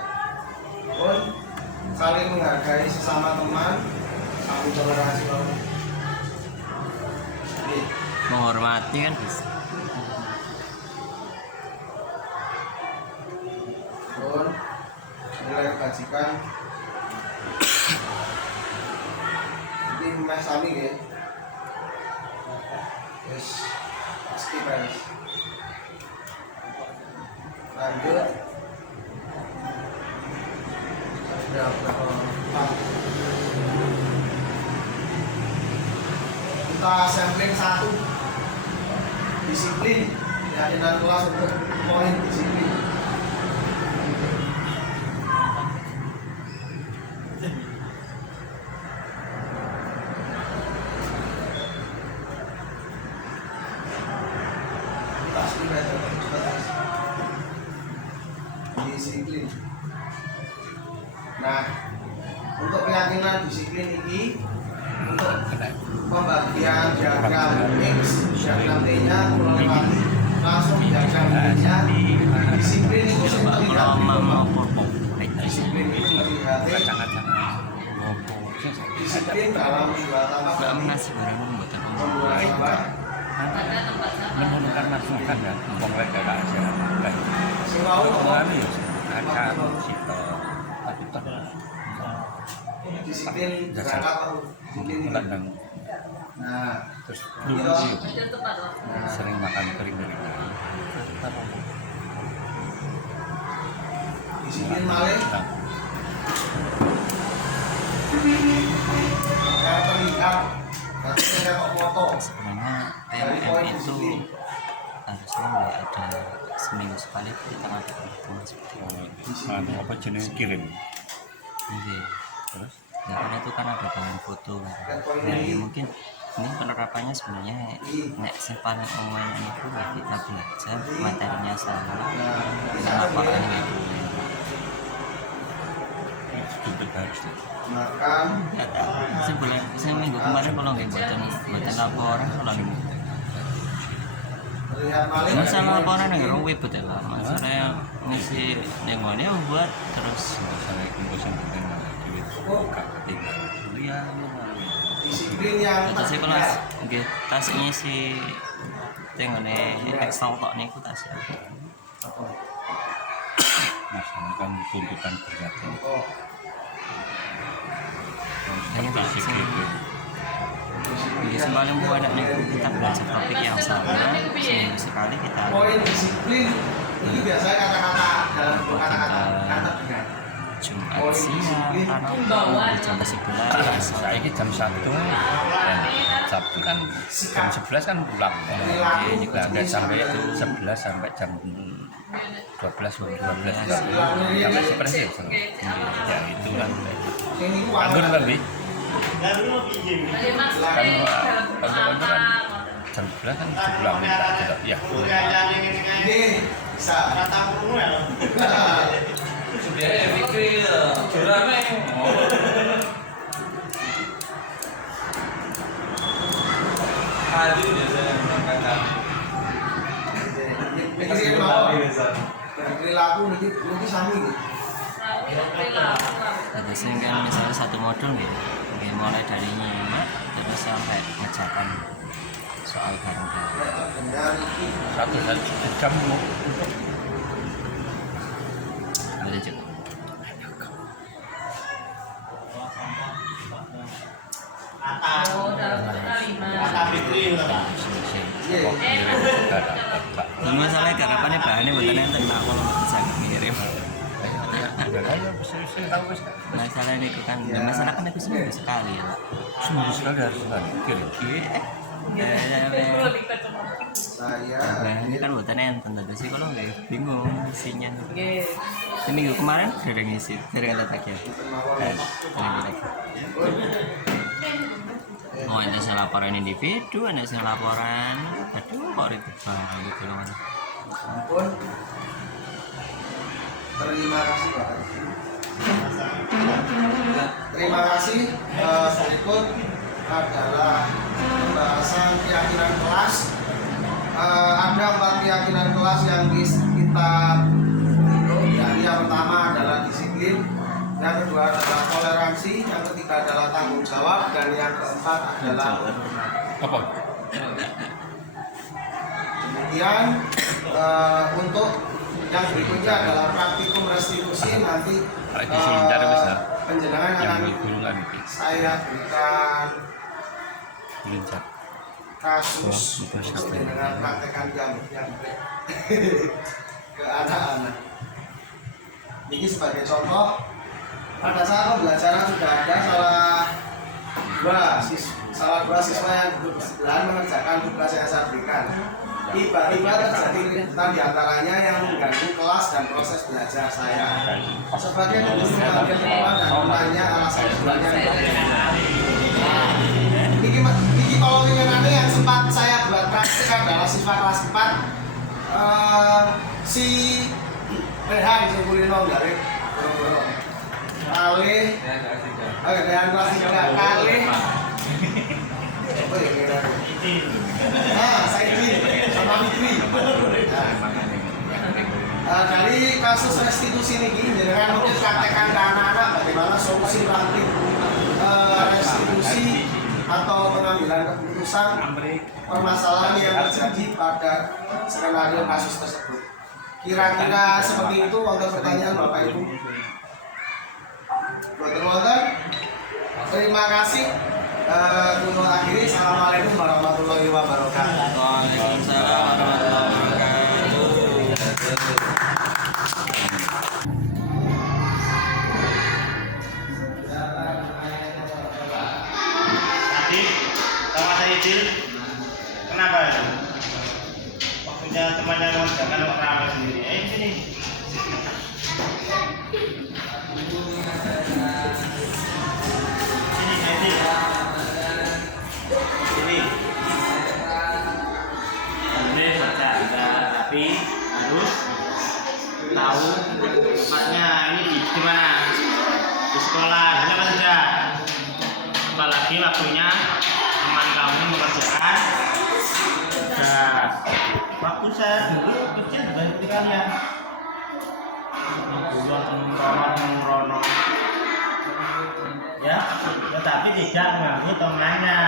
pun saling menghargai sesama teman, saling toleransi Pak. Iya. Menghormati kan bisa. Pun mulai kebajikan. Ini Mas Sami ya. Yes. Skip guys. Lanjut. Sudah berapa? Kita sampling 1. Disiplin. Keyakinan kelas untuk poin disiplin. Disiplin. Nah, untuk keyakinan disiplin ini untuk pembagian diagram X, diagram T-nya melewati langsung diagram Y-nya. Disiplin itu terlihat disiplin itu terlihat disiplin dalam dua tapak Nggak mengasih barang membuatan membuang sampah. Ada tempat sampah. Menentukan masukan ya, komplek ya Kak. Sing wau apa? Akan situ. Tapi toh Disiplin berangkat atau disiplin ini. dan Nah, terus gitu. Ada tepat waktu. Nah, sering makan kering-kering. disiplin malih yang terlihat nanti saya kok foto Sebenarnya dari poin PMM itu disiplin. harusnya nggak ada seminggu sekali kita ngadakan pertemuan seperti ini. Apa jenis kirim? Iya. Terus Ya kan itu kan ada bahan foto kan. Dan poin Nah, ini ya mungkin ini penerapannya sebenarnya nek sing paling umum itu ya kita belajar materinya sama kita lakukan ini. itu harus makan Sebulan seminggu kemarin kalau nggak buatan laporan kalau ini terlihat malih masalah laporan yang orang webet ya Pak. Masalahnya ngisi nengonnya buat terus saya kumpulkan dengan duit gak ketinggalan kuliah disiplin yang terus saya kelas terlihat. nggih tas ngisi tengone Excel tok niku tas. Apa? melaksanakan tuntutan berat. Oh, Hanya Pak, yang paling enak nih kita belajar topik yang sama seminggu sekali kita poin disiplin ini biasanya kata-kata dalam bentuk kata-kata kata dengan Jumat siang taruh jam 11 Saya ini jam 1 dan Sabtu kan jam 11 kan pulang. Jadi sampai 11 sampai jam 12 sampai seperti itu. Ya itu kan. Anggur lebih. Kan konco-konco kan jam 11 kan pulang tidak ya. ini bisa Sudah ya mikir rame. Hadir biasanya mengangkat. ini mau perilaku nanti sami gitu. ada sehingga misalnya satu modul gitu mungkin mulai dari nyimak terus sampai ngejakan soal bareng-bareng Dengan Satu jam untuk ada juga dan masalahnya garapannya bahannya bukan enten nak kalau bisa ngirim masalah ini kan masalah kan itu seminggu sekali ya Pak. seminggu sekali harus kirim. saya Nah, ini kan buatan enten tapi sih kalau nggak bingung isinya. Seminggu kemarin sudah ngisi, sudah kata tak ya. Oh, ada yang laporan individu, ada yang laporan, aduh kok ribet banget gitu loh. ampun. Terima kasih Pak. Terima kasih. Berikut adalah pembahasan keyakinan kelas. Ada 4 keyakinan kelas yang kita hitung. Yang pertama adalah disiplin, yang kedua adalah toleransi, yang ketiga adalah tanggung jawab, dan yang keempat adalah Apa? kemudian untuk yang berikutnya adalah praktikum restitusi. Nanti penjenengan akan saya berikan Lincah. kasus untuk dengan praktekan yang ke anak-anak. Ini sebagai contoh, pada saat pembelajaran sudah ada salah dua siswa yang duduk sebelahan mengerjakan tugas yang saya berikan. Tiba-tiba terjadi keributan di antaranya yang mengganggu kelas dan proses belajar saya. Sebagai guru mengambil teman dan bertanya alasan keduanya. Ini kalau ingatannya yang sempat saya buat praktik adalah siswa kelas 4 si Rehan Singkulino dari Boro-Boro kali Rehan kelas 3 kali Saidi sama Fitri. Dari kasus restitusi ini dengan mungkin praktekan ke anak-anak bagaimana solusi praktik restitusi atau pengambilan keputusan permasalahan yang terjadi pada skenario kasus tersebut. Kira-kira seperti itu untuk pertanyaan Bapak Ibu. Boten-boten. Terima kasih. Untuk akhiri, assalamualaikum warahmatullahi wabarakatuh. Waalaikumsalam warahmatullahi wabarakatuh. Tadi sama saya Idil, kenapa itu? Waktunya temannya mengerjakan kok ramai sendiri. Sini. Sini Idil. Sini. Boleh baca tapi harus tahu tempatnya ini di mana? Di sekolah, benar saja. Apalagi waktunya teman kamu mengerjakan tugas. Waktu saya dulu kecil juga seperti kalian. Dulu teman-teman mengrono, ya, tetapi tidak mengganggu temannya.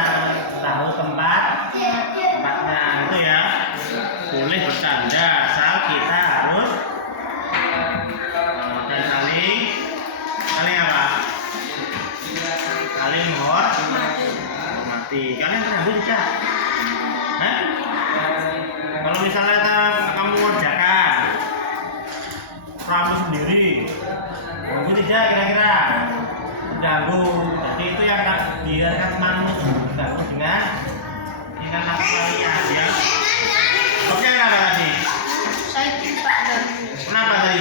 Tahu tempatnya itu ya. Boleh bercanda asal kita harus pasti. Kalian terganggu tidak? Hah? Kalau misalnya kamu ngerjakan kamu sendiri, ganggu tidak kira-kira? Ganggu. Jadi itu yang biarkan temanmu ganggu dengan laku kalian ya. Oke, kenapa tadi? Saya Pak ganggu. Kenapa tadi?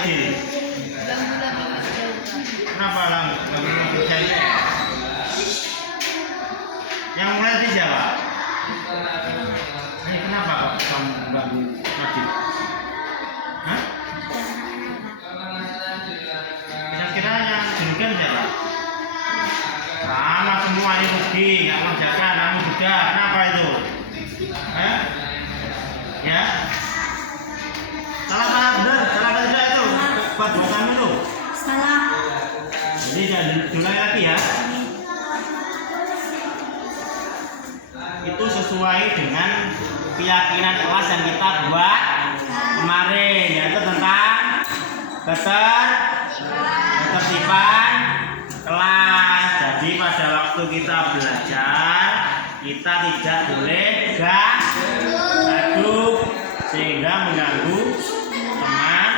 Ganggu lagi kerja. Kenapa ganggu kerja itu? Yang mulai di siapa? Ini kenapa kamu ganggu Najib? Hah? Kira-kira yang dulukan siapa? Sama semua ini pergi, nggak mengerjakan, kamu juga. Kenapa itu? Hah? Ya? Salah tidak itu? Buat kamu tuh? Salah. Jadi jangan diulangi lagi ya. Itu sesuai dengan keyakinan kelas yang kita buat kemarin, yaitu tentang ketertiban kelas. Jadi pada waktu kita belajar, kita tidak boleh gaduh sehingga mengganggu teman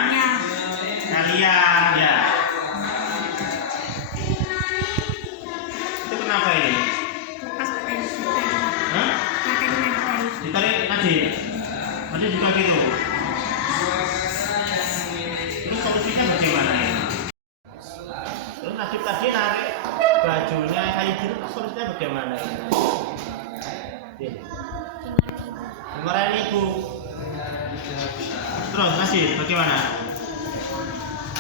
kalian ya. Itu kenapa ini? Hah? Ditarik Najib juga gitu. Terus solusinya bagaimana ya? Terus Najib tadi narik bajunya kayak gitu, solusinya bagaimana ya? Dimarahin ibu. Terus Najib bagaimana?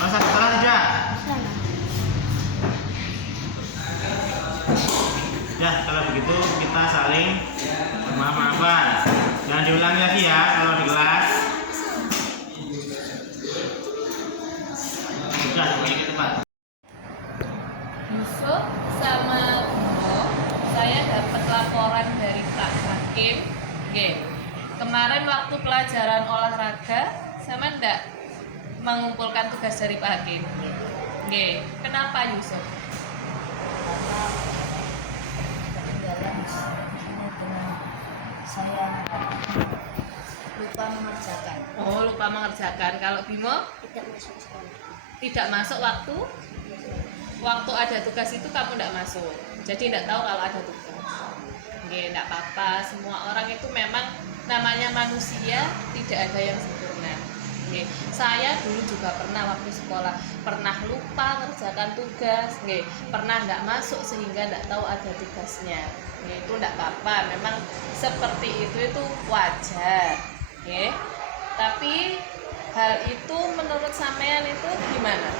Merasa salah tidak? Ya, kalau begitu kita saling maaf-maafan. Jangan diulangi lagi ya kalau di kelas. Sudah, semuanya ke tempat. Yusuf sama Bimo, saya dapat laporan dari Pak Hakim. Oke. Kemarin waktu pelajaran olahraga, sama ndak mengumpulkan tugas dari Pak Hakim? Oke. Kenapa Yusuf? Saya lupa mengerjakan. Oh, lupa mengerjakan. Kalau Bimo Tidak masuk sekolah. tidak masuk waktu ada tugas itu kamu tidak masuk. Jadi tidak tahu kalau ada tugas. Oke, tidak apa-apa. Semua orang itu memang namanya manusia, tidak ada yang sempurna. Oke, saya dulu juga pernah waktu sekolah pernah lupa mengerjakan tugas. Oke, pernah tidak masuk sehingga tidak tahu ada tugasnya. Oke, itu tidak apa-apa. Memang seperti itu wajar. Oke, tapi hal itu menurut sampean itu gimana?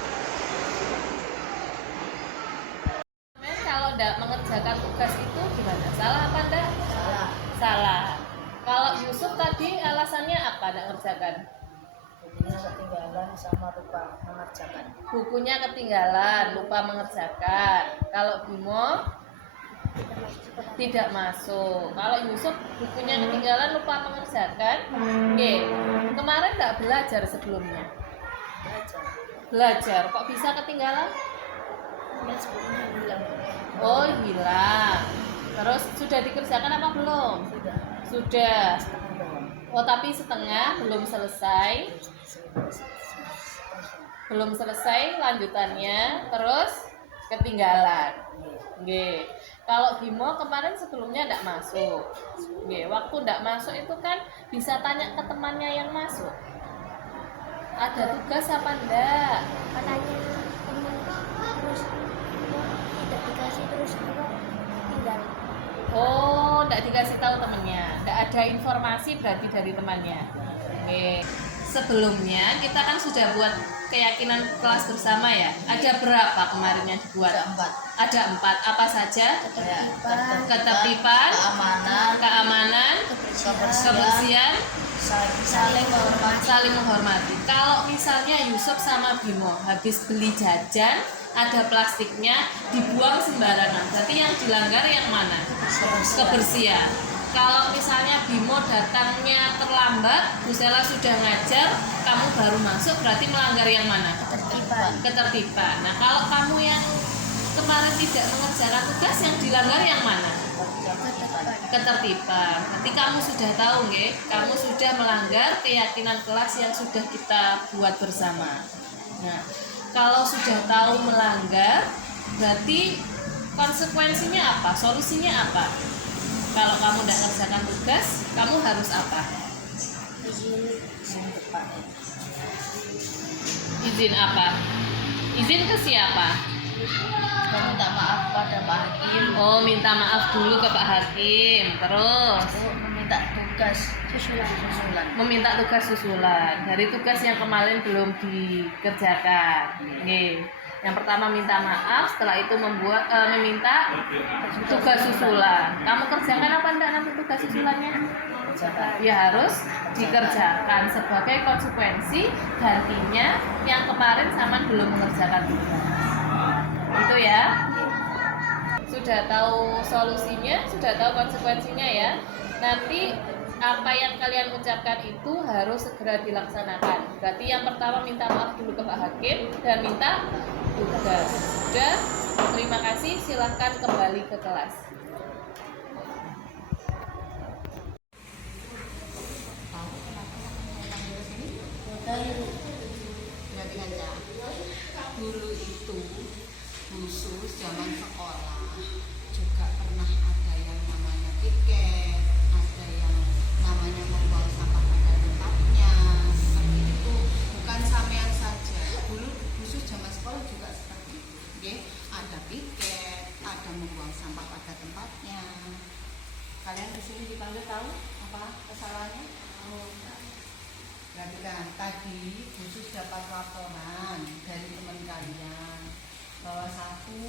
Kalau tidak mengerjakan tugas itu gimana? Salah apa enggak? Salah. Salah. Kalau Yusuf tadi alasannya apa tidak mengerjakan? Bukunya ketinggalan sama lupa mengerjakan. Bukunya ketinggalan, lupa mengerjakan. Kalau Bimo tidak masuk. Kalau Yusuf bukunya ketinggalan, lupa mengerjakan. Oke. Kemarin nggak belajar sebelumnya? Belajar. Kok bisa ketinggalan? Dan sebelumnya bilang Oh, hilang. Terus sudah dikerjakan apa belum? Sudah. Oh, tapi setengah, belum selesai. Belum selesai lanjutannya, terus ketinggalan. Oke. Kalau Bimo kemarin sebelumnya tidak masuk. Oke, waktu tidak masuk itu kan bisa tanya ke temannya yang masuk. Ada tugas apa enggak? katanya teman terus tidak dikasih terus tinggal. Oh, tidak dikasih tahu temennya. Tidak ada informasi berarti dari temannya. Oke. Sebelumnya kita kan sudah buat keyakinan kelas bersama ya. Ada berapa kemarin yang dibuat? Ada 4. Apa saja? Ketertiban, keamanan, kebersihan, saling menghormati. Kalau misalnya Yusuf sama Bimo habis beli jajan, ada plastiknya dibuang sembarangan, berarti yang dilanggar yang mana? Kebersihan. Kalau misalnya Bimo datangnya terlambat, Bu Sela sudah ngajar, kamu baru masuk, berarti melanggar yang mana? Ketertiban. Nah, kalau kamu yang kemarin tidak mengerjakan tugas, yang dilanggar yang mana? ketertiban. Nanti kamu sudah tahu nggih, kamu sudah melanggar keyakinan kelas yang sudah kita buat bersama. Nah, kalau sudah tahu melanggar, berarti konsekuensinya apa? Solusinya apa? Kalau kamu tidak kerjakan tugas, kamu harus apa? Izin apa? Izin ke siapa? Meminta maaf pada Pak Hakim. Oh, minta maaf dulu ke Pak Hakim. Terus Meminta tugas susulan. meminta tugas susulan dari tugas yang kemarin belum dikerjakan. Nih, yang pertama minta maaf, setelah itu meminta tugas susulan. Kamu kerjakan apa enggak nanti tugas susulannya? Ya harus dikerjakan sebagai konsekuensi gantinya yang kemarin sama belum mengerjakan tugas. Itu ya. Sudah tahu solusinya, sudah tahu konsekuensinya ya. Nanti apa yang kalian ucapkan itu harus segera dilaksanakan. Berarti yang pertama minta maaf dulu ke Pak Hakim dan minta tugas. Sudah, terima kasih. Silahkan kembali ke kelas. Dulu itu khusus zaman sekolah juga pernah ada yang namanya piket, ada yang namanya membuang sampah pada tempatnya, seperti itu. Bukan sampean saja, dulu khusus zaman sekolah juga seperti itu, okay? Ada piket, ada membuang sampah pada tempatnya. Kalian di sini dipanggil tahu apa kesalahannya? Berarti kan tadi khusus dapat laporan dari teman kalian bahwa satu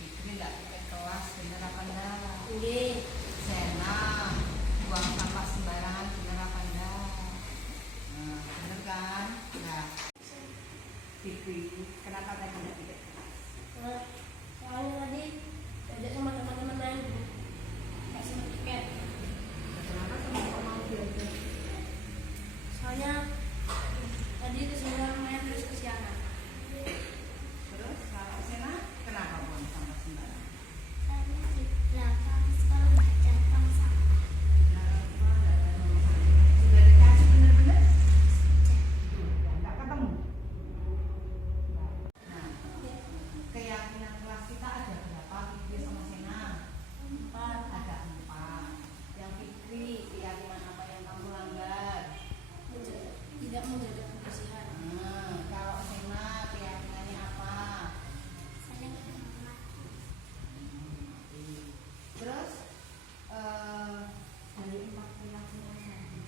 Fikri nggak ikut kelas, bener apa enggak? Sena buang sampah sembarangan, bener apa enggak? Nah, bener kan? Nah, Fikri kenapa tadi nggak ikut kelas? Soalnya tadi diajak sama teman-teman main, kasih tiket. Kenapa kamu mau diajak? Soalnya tadi itu semua main terus kesiangan. Terus kalau Sena kenapa buang sampah sembarangan? Karena di belakang sekolah nggak ada tong sampah. Sudah dikasih bener-bener? Tuh, nggak ketemu. Nah, keyakinan kelas kita ada berapa? Fikri sama Sena? 4. Ada 4. Yang Fikri, keyakinan apa yang kamu langgar? Tidak menjaga kebersihan. Kalau Sena keyakinannya apa? Saling menghormati. Terus dari 4 keyakinan tadi,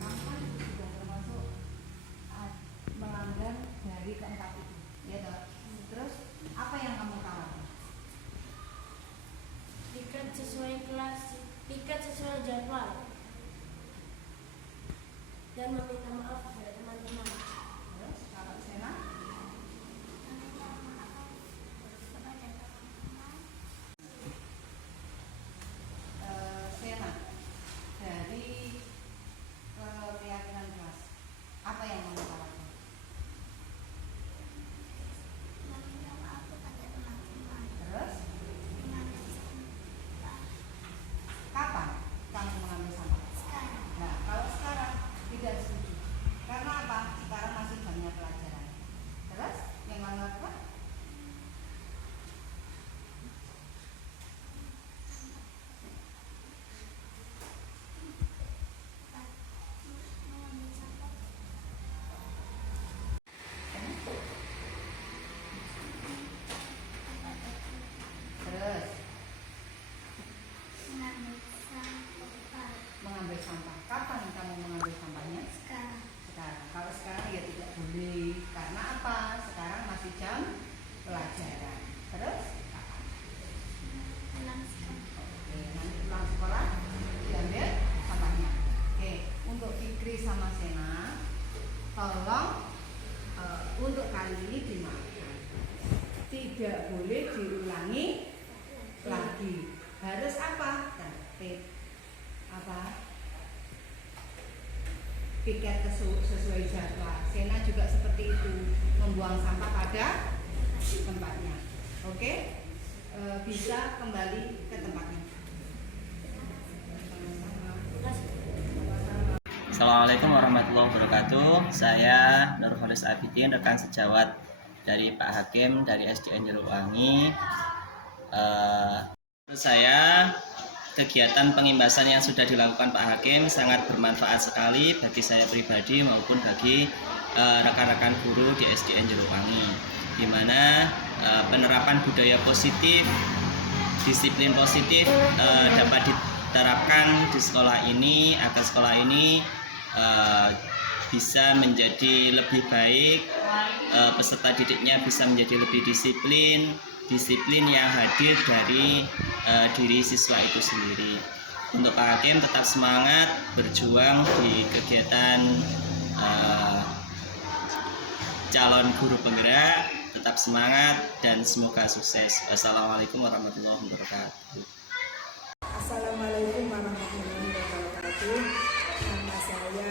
kamu kan sudah termasuk melanggar dari keempat itu, ya toh? Terus apa yang kamu khawatir? Piket sesuai kelas, piket sesuai jadwal. Dan meminta maaf kepada teman-teman. Terus kalau Sena? Sena, dari keyakinan kelas, apa yang kamu khawatir? Terus kapan kamu mengambil sampah? Nah, kalau sekarang tidak setuju. Karena apa? Sekarang masih jamnya pelajaran. Terus yang kamu lakukan? Terus mengambil sampah. Kapan kamu mengambil sampahnya? Sekarang. Kalau sekarang ya tidak boleh. Karena apa? Sekarang masih jam pelajaran. Terus kapan? Oke, nanti pulang sekolah diambil sampahnya. Oke, untuk Fikri sama Sena, tolong untuk kali ini dimaafkan. Tidak boleh diulangi lagi. Harus apa? Tertib. Apa? Piket sesuai jadwal. Sena juga seperti itu, membuang sampah pada tempatnya. Oke, bisa kembali ke tempatnya. Assalamualaikum warahmatullahi wabarakatuh. Saya Nurholis Abidin, rekan sejawat dari Pak Hakim dari SDN Jatiwangi. Menurut saya kegiatan pengimbasan yang sudah dilakukan Pak Hakim sangat bermanfaat sekali bagi saya pribadi maupun bagi rekan-rekan guru di SDN Jatiwangi, di mana penerapan budaya positif, disiplin positif dapat diterapkan di sekolah ini agar sekolah ini bisa menjadi lebih baik, peserta didiknya bisa menjadi lebih disiplin yang hadir dari diri siswa itu sendiri. Untuk Pak Hakim tetap semangat berjuang di kegiatan calon guru penggerak, tetap semangat dan semoga sukses. Wassalamualaikum warahmatullahi wabarakatuh. Assalamualaikum warahmatullahi wabarakatuh. Nama saya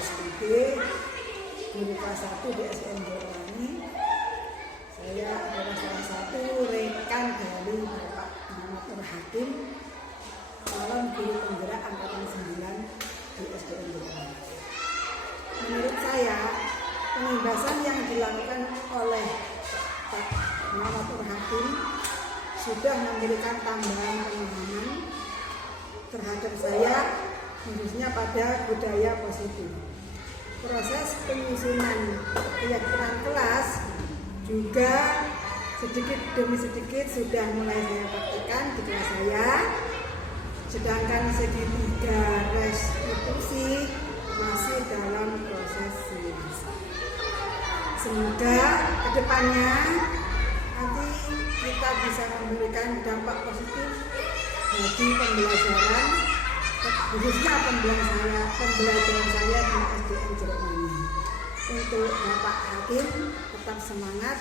SPD, guru kelas 1 di SDN Jatiwangi. Saya adalah salah satu rekan dari Bapak Muhammad Hakim, calon guru penggerak angkatan 9 di SDN Jatiwangi. Menurut saya, pengimbasan yang dilakukan oleh Pak Muhammad Hakim sudah memberikan tambahan pemahaman terhadap saya, khususnya pada budaya positif. Proses penyusunan keyakinan kelas juga sedikit demi sedikit sudah mulai saya praktekkan di kelas saya, sedangkan segitiga restitusi masih dalam proses simulasi. Semoga kedepannya nanti kita bisa memberikan dampak positif bagi pembelajaran, khususnya pembelajaran saya di SDN Jatiwangi. Untuk Bapak Hakim tetap semangat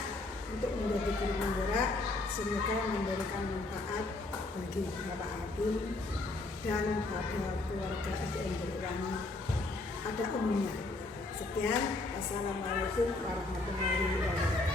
untuk menjadi guru penggerak, semoga memberikan manfaat bagi Bapak Hakim dan pada keluarga SDN Jatiwangi pada umumnya. Sekian, Assalamualaikum warahmatullahi wabarakatuh.